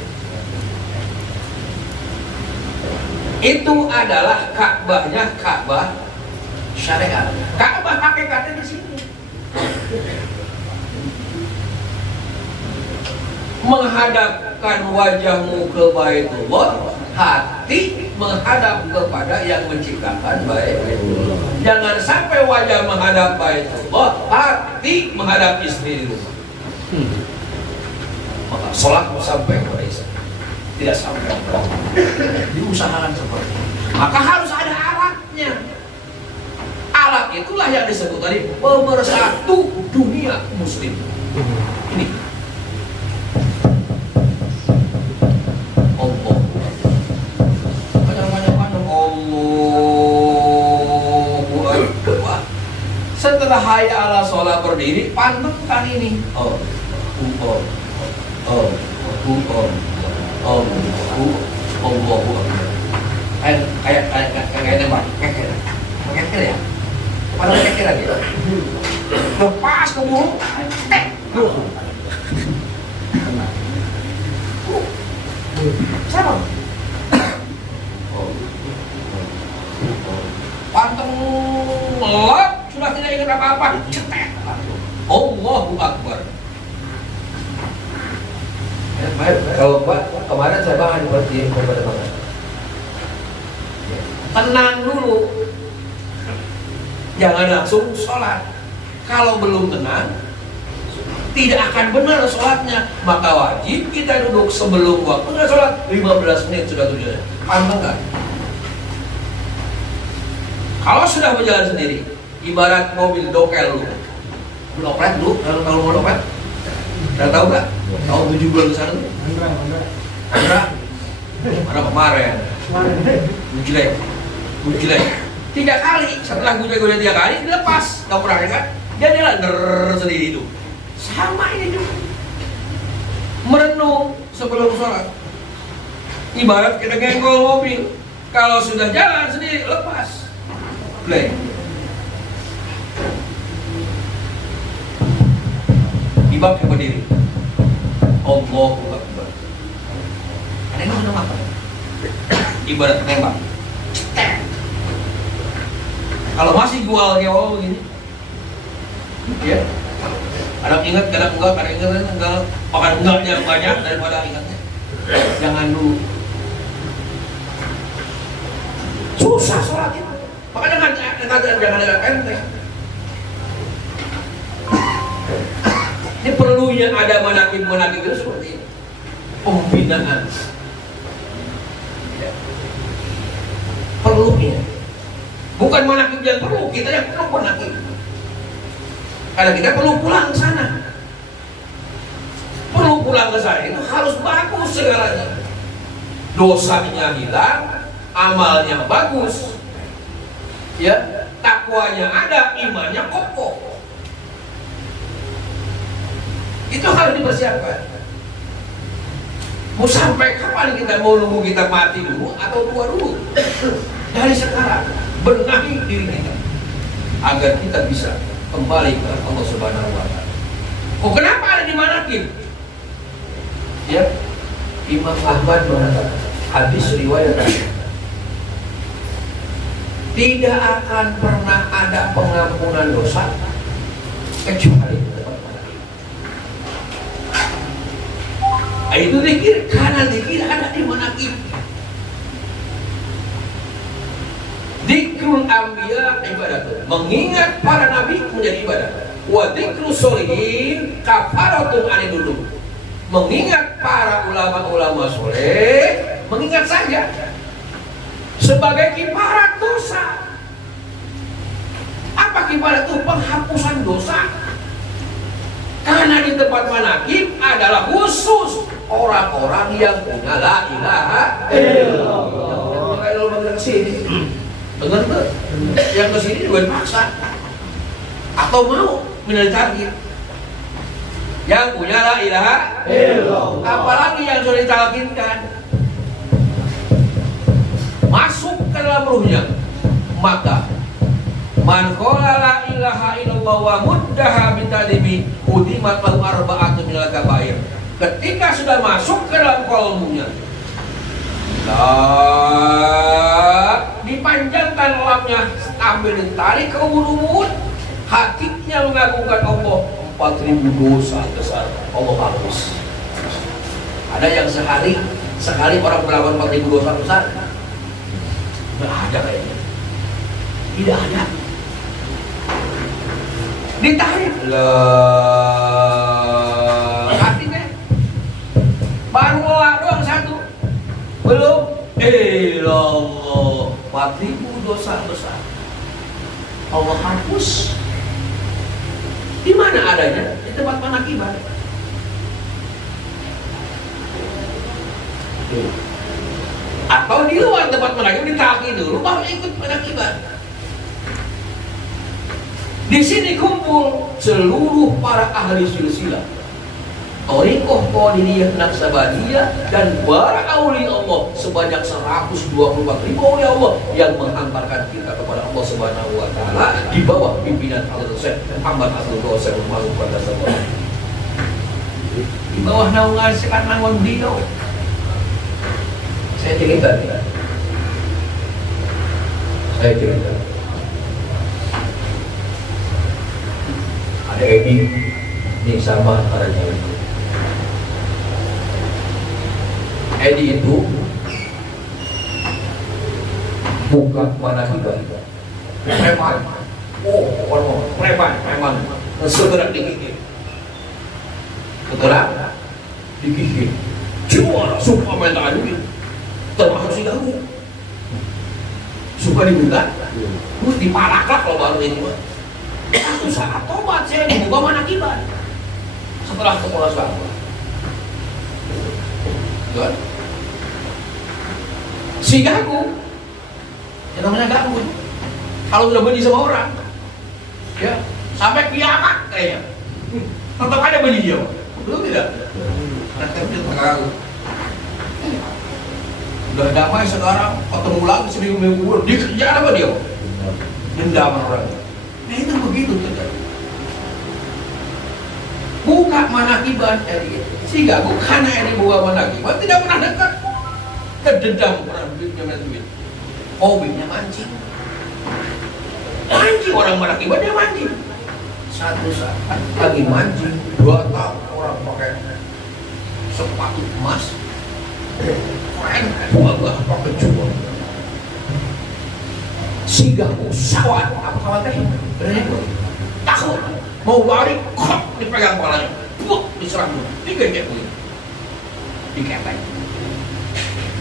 Itu adalah Ka'bahnya Ka'bah syariat. Ka'bah hakikatnya di sini. Menghadapkan wajahmu ke Baitullah, hati menghadap kepada yang menciptakan Baitullah. Jangan sampai wajah menghadap Baitullah, hati menghadap istri di rumah. Maka sholatmu sampai kepada istri, tidak sampai diusahakan seperti itu. Maka harus ada alatnya. Alat itulah yang disebut tadi pemersatu dunia muslim. Ini Allah. Allahu Akbar. Setelah hayya ala sholat berdiri, pantungkan ini. Allahu Akbar. Kayak nembak, keker ya. Padahal keker lagi. Lepas ke burung, sama. Panteng melap, sudah tidak ingat apa-apa, cetek. Allahu Akbar. Kalau Pak, kemarin saya bahas seperti kepada Bapak. Tenang dulu, jangan langsung sholat. Kalau belum tenang, tidak akan benar sholatnya. Maka wajib kita duduk sebelum waktunya sholat 15 menit sudah tujuannya. Panteng kan? Kalau sudah berjalan sendiri, ibarat mobil dokel dulu, melopet dulu. Kalau mau melopet, udah tahu nggak? Tahun 7 bulan ke sana tuh. Andra, mana kemarin? Gujlek. 3 kali, setelah gujlek 3 kali dilepas, nggak pernah kan? Dia jalan sendiri itu. Sama ini juga. Merenung sebelum sholat. Ibarat kita ngenggol mobil, kalau sudah jalan sendiri lepas, play. Ibak yang berdiri. Allahu Akbar. Ada yang mana apa? Ibarat nembak. Kalau masih gualnya begini, ya. Kadang ingat, kadang enggak. Bahkan enggaknya banyak daripada ingatnya. Jangan dulu. Susah sholat itu. Makanya jangan ada enteng. Ini perlunya ada manakib itu seperti ini. Pembinaan. Ya. Perlunya. Bukan manakib yang perlu, kita yang perlu manakib. Karena kita perlu pulang ke sana. Perlu pulang ke sana itu harus bagus segalanya. Dosanya hilang, amalnya bagus. Ya, takwanya ada, imannya kokoh. Itu harus dipersiapkan. Mau sampai kapan kita mau nunggu kita mati dulu atau tua dulu? Dari sekarang benahi diri kita agar kita bisa kembali ke Allah Subhanahu wa Ta'ala. Oh, kenapa ada di manakib? Ya, Imam Ahmad mengatakan hadis riwayat tidak akan pernah ada pengampunan dosa kecuali itu zikir, karena zikir ada di manakib. Zikrul anbiya ibadah, mengingat para nabi menjadi ibadah. Wa zikrus sholihin kafaratun anidulum, mengingat para ulama-ulama soleh, mengingat saja sebagai kifarat dosa. Apa kifarat itu? Penghapusan dosa. Karena di tempat manakib adalah khusus orang-orang yang punya la ilaha illallah. Kalau bagi kesini, dengar tuh, yang kesini juga dipaksa atau mau minal target. Yang punya la ilaha illallah, apalagi yang sudah ditalkinkan, masuk ke dalam ruhnya. Maka man qala la ilaha illallah wa muddaha bitadimi udimat lahu arba'atu minal kabair. Ketika sudah masuk ke dalam kolbunya, dipanjangkan lamnya sambil ditarik ke umur-umur, hatinya mengagungkan Allah, 4.000 dosa besar Allah hapus. Ada yang sekali orang melakukan 4.000 dosa besar? Nggak ada kayaknya. Tidak ada. Ditarik hatinya baru Allah doang satu, belum Allah 4.000 dosa besar Allah hapus. Di mana adanya? Di tempat manakiban. Atau di luar tempat manakiban, ditaki dulu baru ikut manakiban. Di sini kumpul seluruh para ahli silsilah, Thariqah Qadiriyah Naqsabandiyah dan para aulia Allah sebanyak 124.000 aulia Allah yang menghantarkan kita kepada Allah Subhanahu wa taala di bawah pimpinan Al-Ustaz Syekh Muhammad Abdul Qadir Al-Mu'min. Di bawah naungan sekarang beliau. Saya cerita. Ada Edi yang sama caranya itu. Edi itu bukan manakiban, preman. Preman. Segera digigit. Juara suka minta duit, termasuk si Galuh. Suka diminta, terus dipalaklah kalau baru ini mah. Satu saat tobat saya dibuka manakiban setelah sekolah sahabat. Si Galuh, yang namanya Galuh, kalau udah benci sama orang, ya sampai kiamat kayaknya, tetap ada benci dia, betul tidak? Galuh. Udah damai sekarang, ketemu lagi seminggu dikejar apa dia? Dendam orang. Nah itu begitu terjadi. Buka manakiban Edi, sehingga karena Edi buka manakiban tidak pernah dekat, terdendam pernah duit. Hobinya mancing orang manakiban dia mancing. Satu saat lagi mancing, 2 tahun orang pakai sepatu emas, keren, wabah pakai jubah. Sehingga pesawat takut mau lari, kok dipegang kepalanya, diserang dulu, digigit dulu, dikepeng.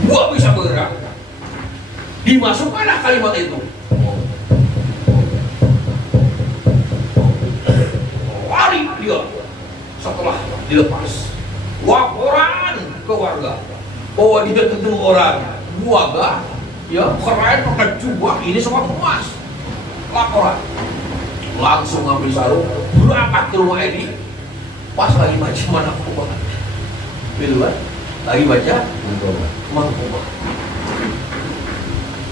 Gua bisa bergerak. Dimasukkanlah kalimat itu. Lari dia. Setelah dilepas, laporan ke warga bahwa dia ketemu orang buaga, ya keren pakai jubah ini semua emas. Laporan. Langsung ngambil sarung, berangkat ke rumah Edi. Pas lagi baca Mangkoba, lagi baca Mangkoba.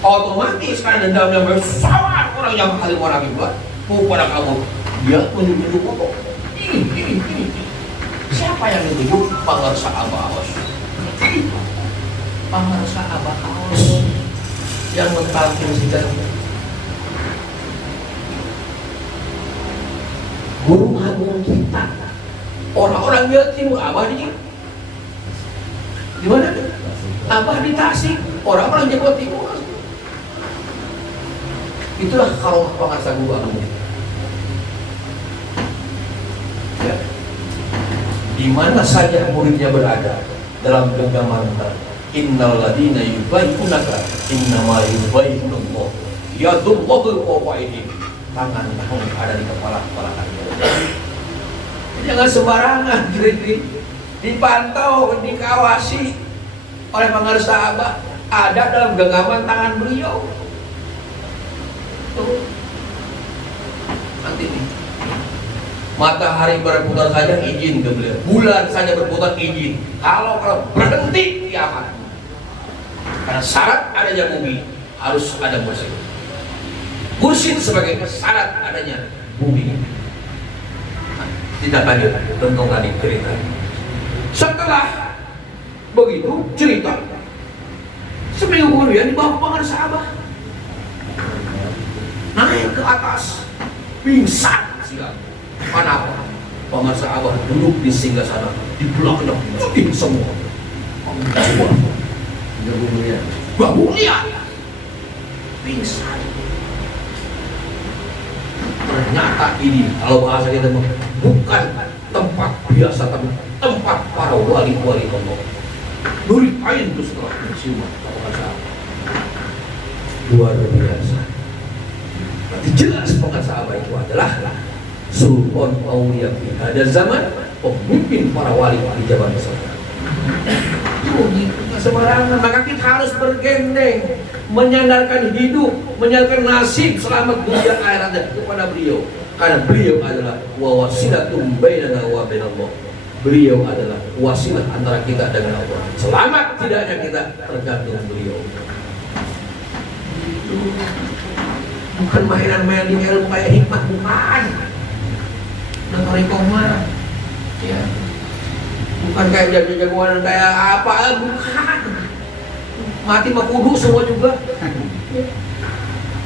Otomatis karena dendamnya besar, orang yang kali mau lagi buat pada kamu, dia menunjuk foto. Ini. Siapa yang ditunjuk? Pangarsa Abaos. Pangarsa Abaos yang mentalkin sidang. Guru agung kita, orang-orang Jawa Timur, Abah di mana? Abah di Tasik, orang-orang Jawa Timur. Itulah kalau pengarsa guru agung. Ya. Di mana saja muridnya berada dalam genggaman innal ladina yubayyunaka innama yubayyunallah yadullahul qawaidin. Tangan ada di kepala kalian. Jangan sembarangan, dipantau, dikawasi oleh pengarsa Abah. Ada dalam genggaman tangan beliau. Tuh. Nanti nih, matahari berputar saja izin ke beliau, bulan saja berputar izin. Kalau berhenti kiamat. Karena syarat adanya bumi harus ada musik. mursyid sebagai syarat adanya bumi. Tidak hadir, tentu tadi cerita. Setelah begitu cerita, seminggu kemudian dibawa pangeran sahabat naik ke atas, pingsan siang. Kenapa? Pangeran sahabat duduk di singgasana, di belakangnya putih semua. Gak lihat, pingsan. Ternyata ini kalau bahasa kita bukan tempat biasa, tapi tempat para wali-wali Allah. Nuritain itu setelah pensiuman luar biasa. Berarti jelas pengen sahabat itu adalah sultan aulia fi hada zaman, pemimpin para wali di zaman sekarang. Sembarangan, maka kita harus bergendeng, menyandarkan hidup, menyandarkan nasib selamat dunia akhirat kepada beliau. Karena beliau adalah wasilatum bainana wa bainallah. Beliau adalah wasilah antara kita dengan Allah. Selamat tidaknya kita tergantung beliau. Bukan mainan-mainan di ilmu kayak hikmah, bukan. Dan tarikoma, ya. Bukan kayak jago-jagoan kayak apa, bukan. Mati mah kudu semua juga.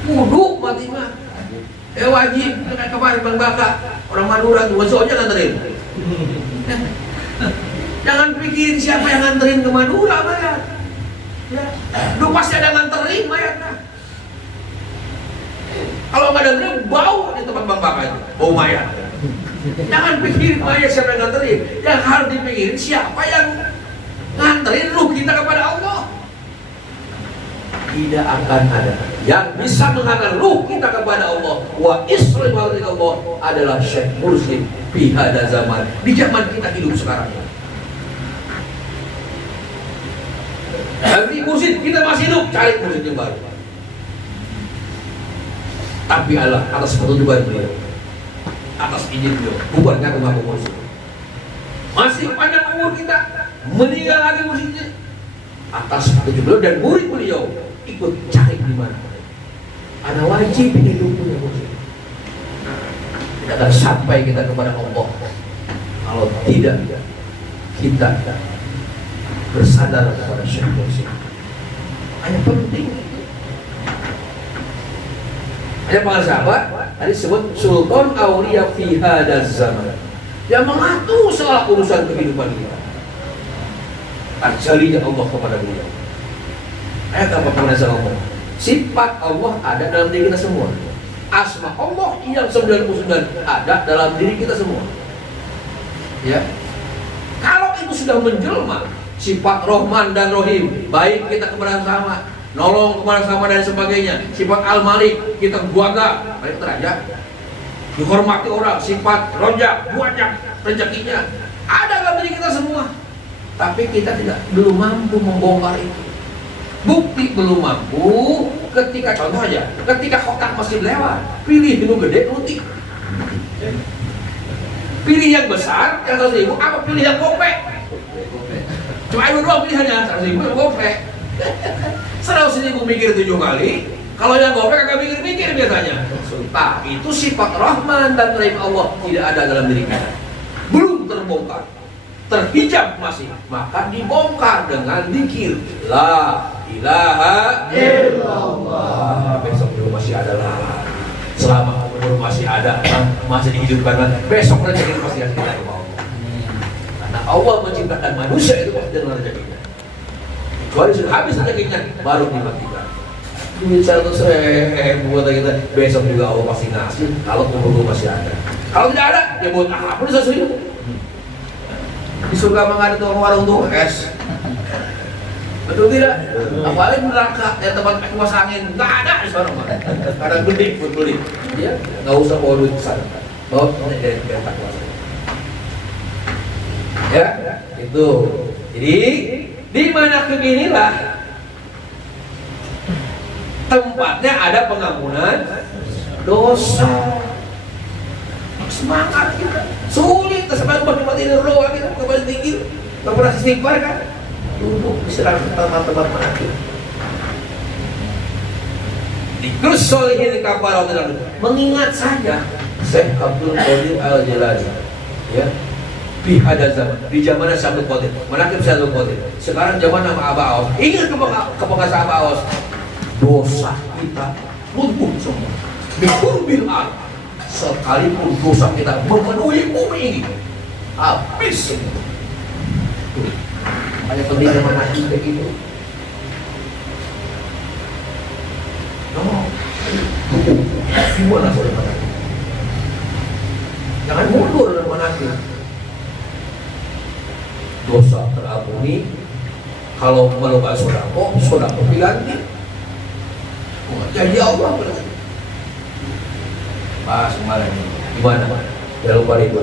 Kudu mati mah. Wajib, kayak kemarin Bang Baka, orang Madura tuh, besoknya nganterin. Jangan pikirin siapa yang nganterin ke Madura mayat. Ya, lu pasti ada nganterin mayatnya. Kalau nggak ada nganterin, bau di tempat Bang Baka itu, bau mayat. Jangan pikirin mayat siapa yang nganterin. Yang harus dipikirin siapa yang nganterin lu kita kepada Allah. Tidak akan ada yang bisa menghantar ruh kita kepada Allah. Wa isri Allah adalah Syekh Mursyid fi hada zaman, di zaman kita hidup sekarang. Habib Mursyid kita masih hidup, cari mursyid yang baru. Tapi Allah atas petunjukan beliau, atas izin beliau, bubarkan rumah mursyid. Masih panjang umur kita, meninggal lagi mursyidnya. Atas petunjuk beliau dan murid beliau ikut cari di mana. Ada wajib hidup punya mursyid. Tidak akan sampai kita kepada Allah kalau tidak kita bersandar kepada Syekh Mursyid. Hanya penting. Hanya para sahabat tadi sebut Sultan Aulia fi hada zaman, yang mengatur segala urusan kehidupan kita. Ajalinya Allah kepada beliau. Ayat apa penasihat ngomong? Sifat Allah ada dalam diri kita semua. Asma Allah yang 99 ada dalam diri kita semua. Ya. Kalau itu sudah menjelma, sifat Rahman dan Rahim, baik kita kepada sama, nolong kepada sama dan sebagainya. Sifat Al-Malik, kita guaga, baik derajat, dihormati orang. Sifat Rojak, buajak, rezekinya ada dalam diri kita semua. Tapi kita belum mampu membongkar itu. Bukti belum mampu ketika, contoh aja, ketika kotak masih lewat, pilih nu gede nutik. Pilih yang besar, yang 100.000, apa pilih yang gope? Cuma ada dua pilihannya, 100.000 yang gope. 100.000 mikir 7 kali, kalau yang gope kagak mikir-mikir biasanya. Nah, itu sifat Rahman dan Rahim Allah tidak ada dalam diri kita. Belum terbongkar, terhijab masih, maka dibongkar dengan zikir la ilaha illallah. Besok dulu masih ada lah. Selama umur masih ada, masih dihidupkan, besok rezeki pasti kita kepada Allah. Karena Allah menciptakan manusia itu pasti dengan rezekinya. Kecuali sudah habis rezekinya, baru dimatikan. Duit 100.000 buat kita, besok juga Allah pasti ngasih. Kalau umur masih ada. Kalau tidak ada, ya buat apa? Ini 100.000. Di surga mah ada tukang warung tuh es. Betul tidak? Apalagi neraka yang tempat kipas angin nggak ada di sana mah. Kadang gede buat beli. Ya, nggak usah bawa duit ke sana. Bawa dari tempat kipas. Ya, itu. Jadi di mana beginilah tempatnya ada pengampunan dosa. Semangat kita. Sulit sampai berbuat ini roh kita kembali tinggi. Enggak pernah istighfar kan? Duduk istirahat tempat-tempat mati. Dikrus solihin kafaratun, mengingat saja Syekh Abdul Qadir Al-Jilani, ya, di ada zaman, di zaman Syekh Abdul Qadir, menakib Syekh Abdul Qadir. Sekarang zaman nama Abah Aos, ingat kepengasan Abah Aos, dosa kita lumpuh semua. Bikurbil al, sekalipun dosa kita memenuhi bumi ini, habis semua. Banyak pentingnya menakib kayak gitu. Gimana saudara menakib? Jangan mundur dalam menakib. Dosa terampuni. Kalau melukai sodako diganti. Jadi Allah berarti. Pas kemarin gimana? Jangan lupa itu.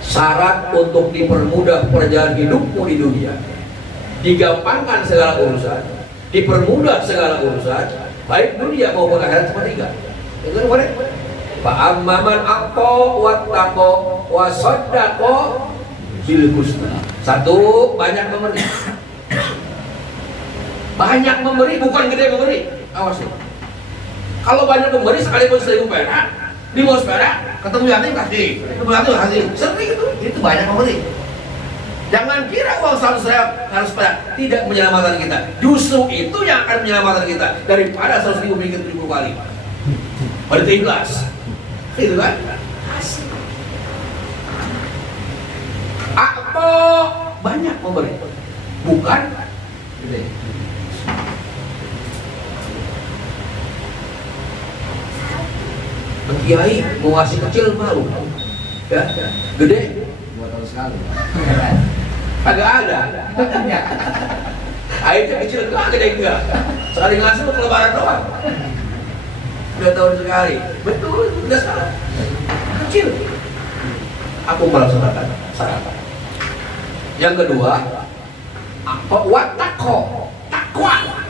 Syarat untuk dipermudah perjalanan hidupmu di dunia, digampangkan segala urusan, dipermudah segala urusan, baik dunia maupun akhirat, cuma 3. Itu boleh. Fa amman aqqa wattaqo wa saddaqa bil husna. 1, banyak memberi. Banyak memberi bukan gede memberi. Awas ya. Kalau banyak memberi sekalipun 1000 perak, 500 perak, ketemu yatim kasih, ketemu yatim kasih. Sering itu banyak memberi. Jangan kira uang 100 harus perak tidak menyelamatkan kita. Justru itu yang akan menyelamatkan kita daripada 100.000 mikir 1000 kali. Berarti ikhlas. Itu kan? Apa banyak memberi? Bukan gede. Kiai mau ngasih kecil malu, ya, gede 2 tahun sekali. agak ada. Akhirnya kecil enggak, gede enggak. Sekali ngasih ke lebaran doang. 2 tahun sekali, betul, udah salah. Kecil. Aku melaksanakan syarat. Yang kedua, apa? Wattaqo, takwa.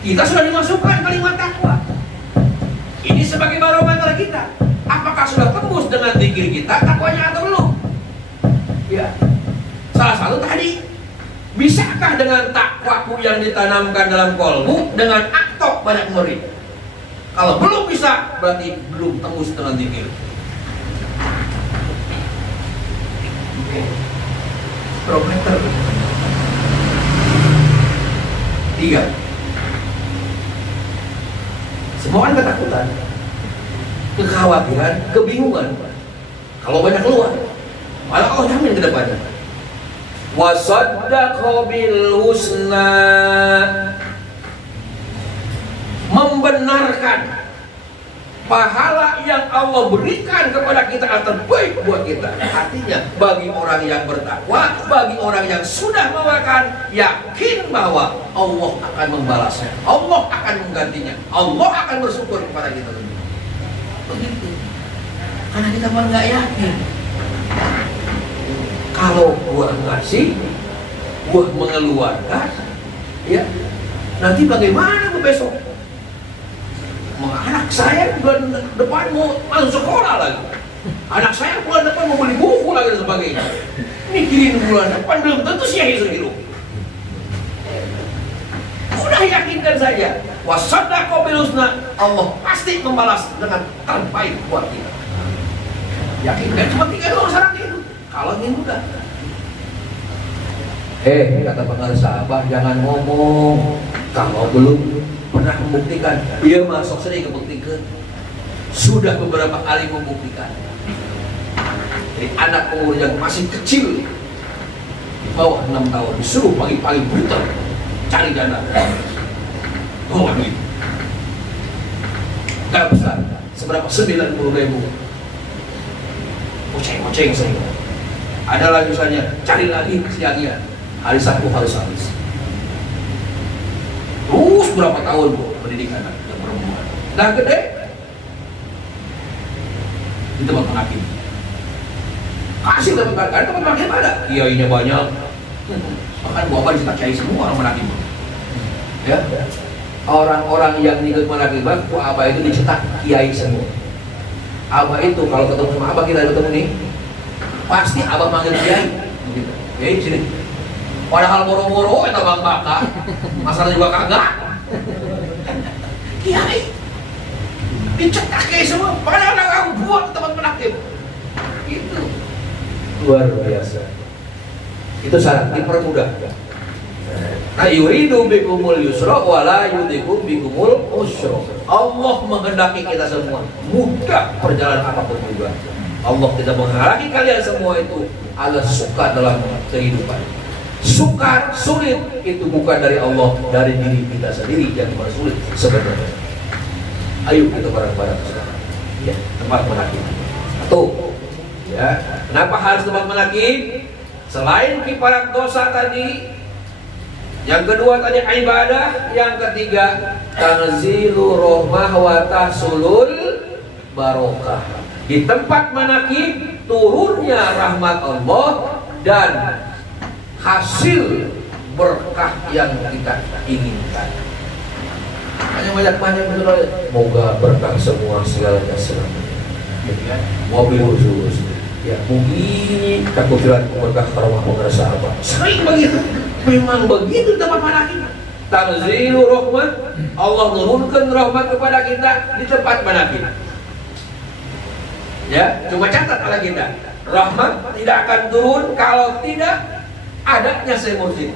Kita sudah dimasukkan kalimat takwa. Ini sebagai barometer kita. Apakah sudah tembus dengan zikir kita takwanya atau belum? Ya. Salah satu tadi, bisakah dengan takwaku yang ditanamkan dalam kolbu dengan aktok banyak memberi? Kalau belum bisa, berarti belum tembus dengan zikir. Barometer. 3. Semua kan ketakutan, kekhawatiran, kebingungan. Kalau banyak keluar, malah Allah jamin ke depannya. Wasaddaqa bil husna, membenarkan pahala yang Allah berikan kepada kita yang terbaik buat kita. Artinya bagi orang yang bertakwa, bagi orang yang sudah melakukan, yakin bahwa Allah akan membalasnya, Allah akan menggantinya, Allah akan bersyukur kepada kita. Begitu. Karena kita malah nggak yakin. Kalau gua ngasih, gua mengeluarkan, ya nanti bagaimana gua besok? Anak saya bulan depan mau masuk sekolah lagi. Anak saya bulan depan mau beli buku lagi dan sebagainya. Mikirin bulan depan belum tentu siahi sehidup. Udah yakinkan saja. Wasaddaqa bil husna, Allah pasti membalas dengan terbaik buat kita. Yakinkan cuma 3 doang syarat itu. Kalau ini mudah. Kata pengaruh sahabat, jangan ngomong kalau belum pernah membuktikan. Dia masuk sering kebuktikan. Sudah beberapa kali membuktikan. Jadi anak umur yang masih kecil, di bawah 6 tahun, disuruh pagi-pagi brutal cari dana. Oh, duit. Gak besar. Seberapa? 90.000. Oceng-oceng saya. Ada lagi misalnya, cari lagi siangnya. Hari Sabtu harus habis. Terus berapa tahun pendidikan anak yang perempuan? Dah gede. Di tempat hakim. Kasih tempat hakim ada. Kiainya banyak. Bahkan gua apa dicetak kiai semua orang hakim. Ya. Orang-orang yang ikut menakibat, Abah itu dicetak kiai semua. Abah itu kalau ketemu sama Abah, kita ketemu nih, pasti Abah manggil kiai. Gitu. Kiai sini. Padahal boro-boro itu bang baka, masalah juga kagak. kiai dicetak kayak semua, padahal aku buat tempat menakib. Itu luar biasa. Itu syarat dipermudah. Nah, yuridu bikumul yusra wala yudikum bikumul usra. Allah menghendaki kita semua mudah perjalanan apapun juga. Allah tidak menghalangi kalian semua itu ala suka dalam kehidupan. Sukar, sulit itu bukan dari Allah, dari diri kita sendiri yang bersulit sebenarnya. Ayo kita bareng-bareng sekarang. Ya, tempat menakib. Tuh. Ya, kenapa harus tempat menakib? Selain kiparat dosa tadi, yang kedua tadi ibadah, yang ketiga tanzilu rahmah wa tahsulul barokah. Di tempat manakib turunnya rahmat Allah dan hasil berkah yang kita inginkan. Hanya banyak-banyak betul. Moga berkah semua segalanya selamat. Mobil khusus. Ya, mungkin kakufiran berkah karomah merasa apa? Sering begitu. Memang begitu tempat manakib. Tanzilu rahmat, Allah menurunkan rahmat kepada kita di tempat manakib. Ya, cuma catat ala kita, rahmat tidak akan turun kalau tidak adanya Syekh Mursyid.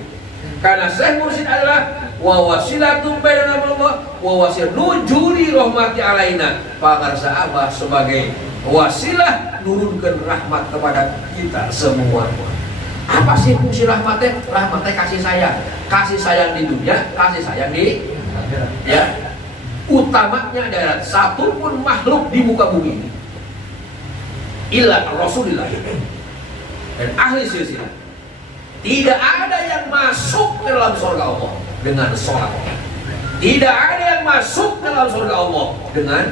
Karena Syekh Mursyid adalah wawasilatum bainana Allah wa wasil nujuri rahmati alaina. Pakarsa Abah sebagai wasilah nurunkan rahmat kepada kita semua. Apa sih fungsi rahmatnya? Rahmatnya kasih sayang di dunia, kasih sayang di akhirat. Ya, utamanya adalah satu pun makhluk di muka bumi ini, illa Rasulullah dan ahli silsilah, tidak ada yang masuk ke dalam surga Allah dengan sholat. Tidak ada yang masuk ke dalam surga Allah dengan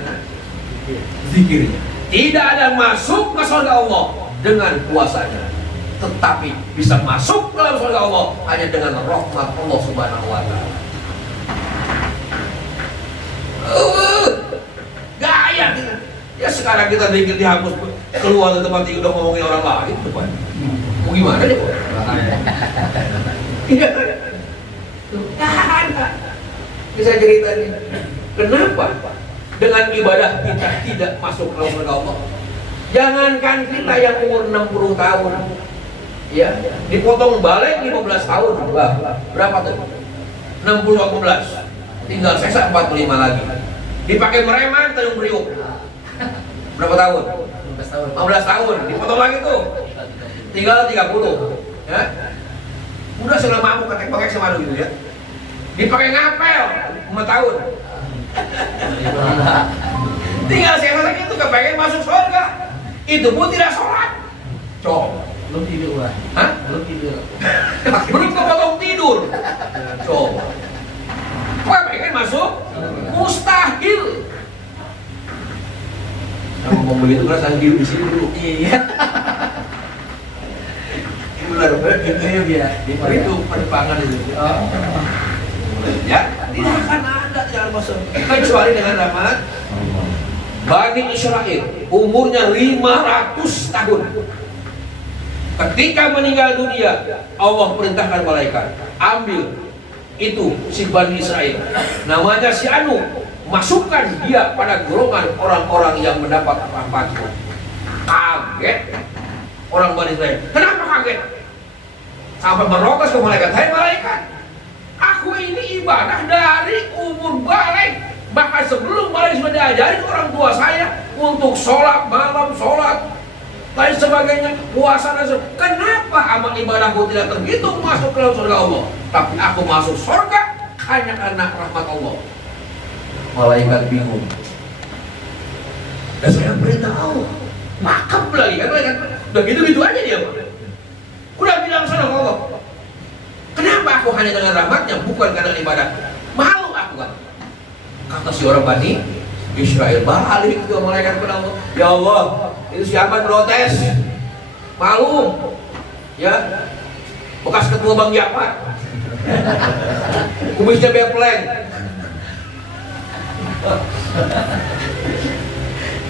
zikirnya. Tidak ada yang masuk ke surga Allah dengan puasanya. Tetapi bisa masuk ke dalam surga Allah hanya dengan rahmat Allah Subhanahu wa taala. Gaya gitu. Ya sekarang kita dikit dihapus, keluar dari tempat itu udah ngomongin orang lain depan. Mau gimana nih? Tidak ada. Bisa cerita nih. Kenapa? Dengan ibadah kita tidak masuk ke dalam surga Allah. Jangankan kita yang umur 60 tahun, ya, dipotong balik 15 tahun, berapa tuh? 60 15. Tinggal sisa 45 lagi. Dipakai mereman Tanjung Priok. Berapa tahun? 15 tahun. Dipotong lagi tuh. Tinggal 30. Ya. Udah sudah mampu ketek-ketek sama gitu ya. Dipakai ngapel 5 tahun. Tinggal sisa itu kepengen masuk surga. Itu pun tidak sholat. Coba. Belum tidur lah. Hah? Belum tidur. Belum kepotong tidur. Coba. Wah, pengen masuk? Mustahil. Kamu mau begitu kan saya di sini dulu. Iya. Benar, Itu ya. itu penerbangan itu. Ya, tidak akan ada yang masuk kecuali dengan rahmat Bani Israel. Umurnya 500 tahun. Ketika meninggal dunia, Allah perintahkan malaikat, ambil itu si Bani Israel, namanya si Anu, masukkan dia pada golongan orang-orang yang mendapat rahmatku. Kaget orang Bani Israel. Kenapa kaget? Sampai merokas ke malaikat, hai malaikat, aku ini ibadah dari umur balik, bahkan sebelum balik sudah diajarin orang tua saya untuk sholat malam, sholat lain sebagainya, puasa dan sebagainya. Kenapa amal ibadahku tidak terhitung masuk ke dalam surga Allah, tapi aku masuk surga hanya karena rahmat Allah? Malaikat bingung. Dan saya beritahu, makam lagi kan malaikat. Udah gitu-gitu aja dia. Udah bilang sama Allah, kenapa aku hanya dengan rahmatnya, bukan karena ibadah? Malu aku kan. Kata si orang Bani Israel balik ke malaikat kepada Allah, ya Allah, itu siapa protes? Malu, ya, bekas ketua Bang Jafar, kumisnya bepleng.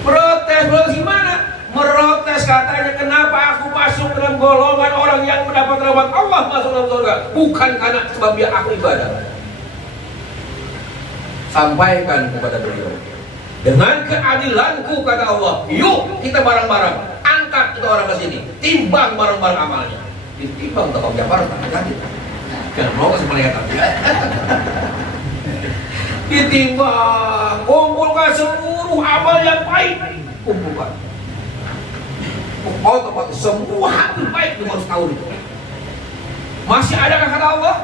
Protes gimana? Merotes katanya, kenapa aku masuk dalam golongan orang yang mendapat rahmat Allah masuk dalam surga, bukan karena sebab dia aku ibadah. sampaikan kepada beliau. Dengan keadilanku kata Allah, yuk kita bareng-bareng angkat itu orang ke sini, timbang bareng-bareng amalnya. Ditimbang Bang Jafar tak jadi. Jangan mau kasih malaikat. Ditimbang, kumpulkan seluruh amal yang baik, kumpulkan. Otomatis semua hal baik di harus tahu itu. Masih ada kata Allah,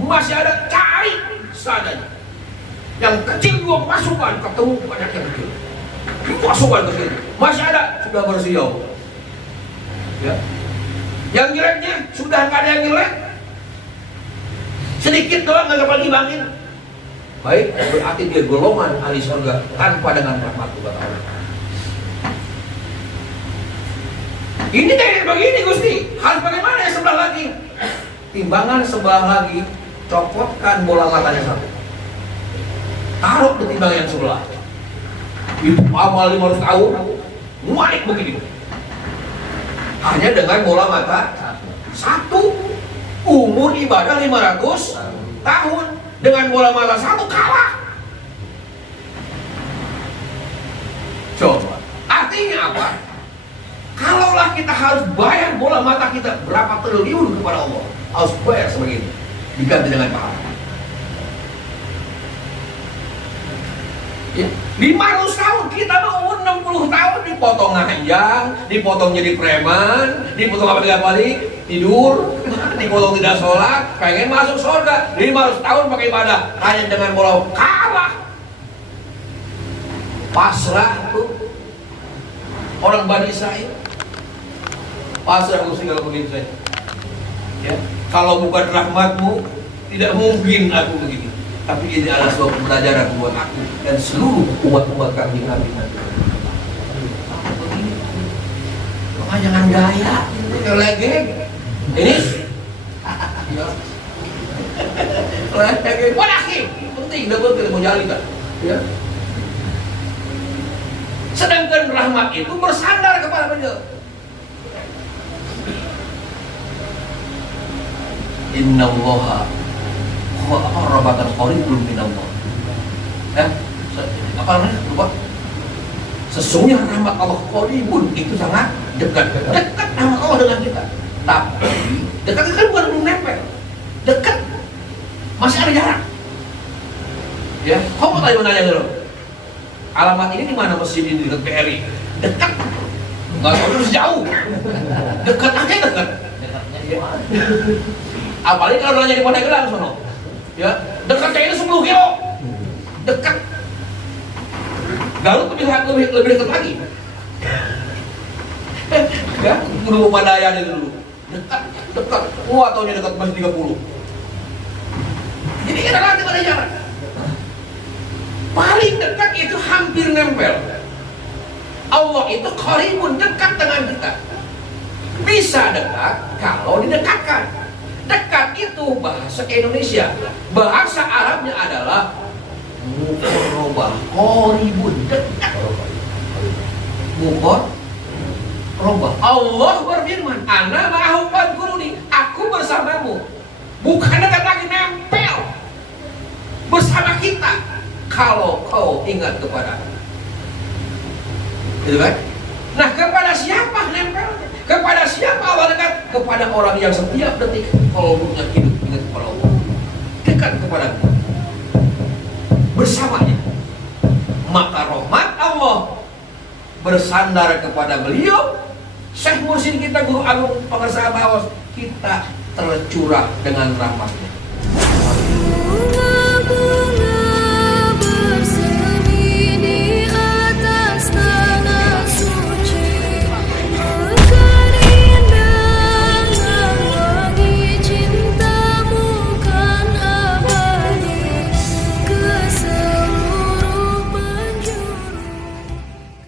masih ada, cari seadanya. Yang kecil juga masukkan, ketemu banyak yang kecil. Masukkan ke sini. Masih ada, sudah bersiap. Ya. Yang jeleknya sudah nggak ada yang jelek. Sedikit doang nggak dapat dibangin. Baik, berarti dia golongan ahli surga tanpa dengan rahmat kata Allah. Ini kayak begini Gusti, harus bagaimana yang sebelah lagi? Timbangan sebelah lagi, copotkan bola matanya satu, taruh di timbangan yang sebelah. Itu amal 500 tahun, naik begini. Hanya dengan bola mata satu, umur ibadah 500 tahun, dengan bola mata satu kalah. Coba, artinya apa? Kalaulah kita harus bayar bola mata kita berapa triliun kepada Allah, harus bayar sebegini, diganti dengan pahala. Ya, 500 tahun, kita mau 60 tahun dipotong ngajang, dipotong jadi preman, dipotong apa balik, tidur, dipotong tidak sholat, pengen masuk surga. 500 tahun pakai ibadah, hanya dengan bola kalah. Pasrah tuh orang Bani Israil. Pasrah aku segala begitu saja. Ya, kalau bukan rahmatmu, tidak mungkin aku begini. Tapi ini adalah sebuah pembelajaran buat aku dan seluruh umat-umat kami Nabi. Maka jangan gaya, ini legeng. Ini, legeng. Wadakim, penting, double kita mau jalan kan? Ya. Sedangkan rahmat itu bersandar kepada beliau. Inna Allaha Rabatan qaribun minallah. Apa namanya? Lupa. Sesungguhnya rahmat Allah qaribun, itu sangat dekat. Dekat rahmat Allah dengan kita. Tapi dekat itu kan bukan belum nempel. Dekat. Masih ada jarak. Ya, kau mau tanya nanya dulu. Alamat ini di mana masjid ini dekat PRI? Dekat. Enggak tahu terus jauh. Dekat aja dekat. Apalagi kalau nanya di Pandeglang sono. Ya, dekatnya ini 10 kilo. Dekat. Garut lebih dekat lagi. Ya, Guru Padaya dulu. Dekat. Wah, tahunnya dekat masih 30. Jadi relatif ada jarak. Paling dekat itu hampir nempel. Allah itu qaribun, dekat dengan kita. Bisa dekat kalau didekatkan. Dekat itu bahasa Indonesia. Bahasa Arabnya adalah muqarrabah, qaribun, dekat. Muqarrabah. Allah berfirman, "Ana ma'ahu fadhkuruni," aku bersamamu. Bukan dekat lagi, nempel bersama kita. Kalau kau ingat kepada aku. Gitu kan? Nah, kepada siapa nempelnya? Kepada siapa Allah dekat? Kepada orang yang setiap detik kalau hidup ingat kepada Allah. Dekat kepada kita. Bersamanya. Maka rahmat Allah bersandar kepada beliau. Syekh Mursyid kita, Guru Agung Pengersaan Bawas, kita tercurah dengan rahmatnya.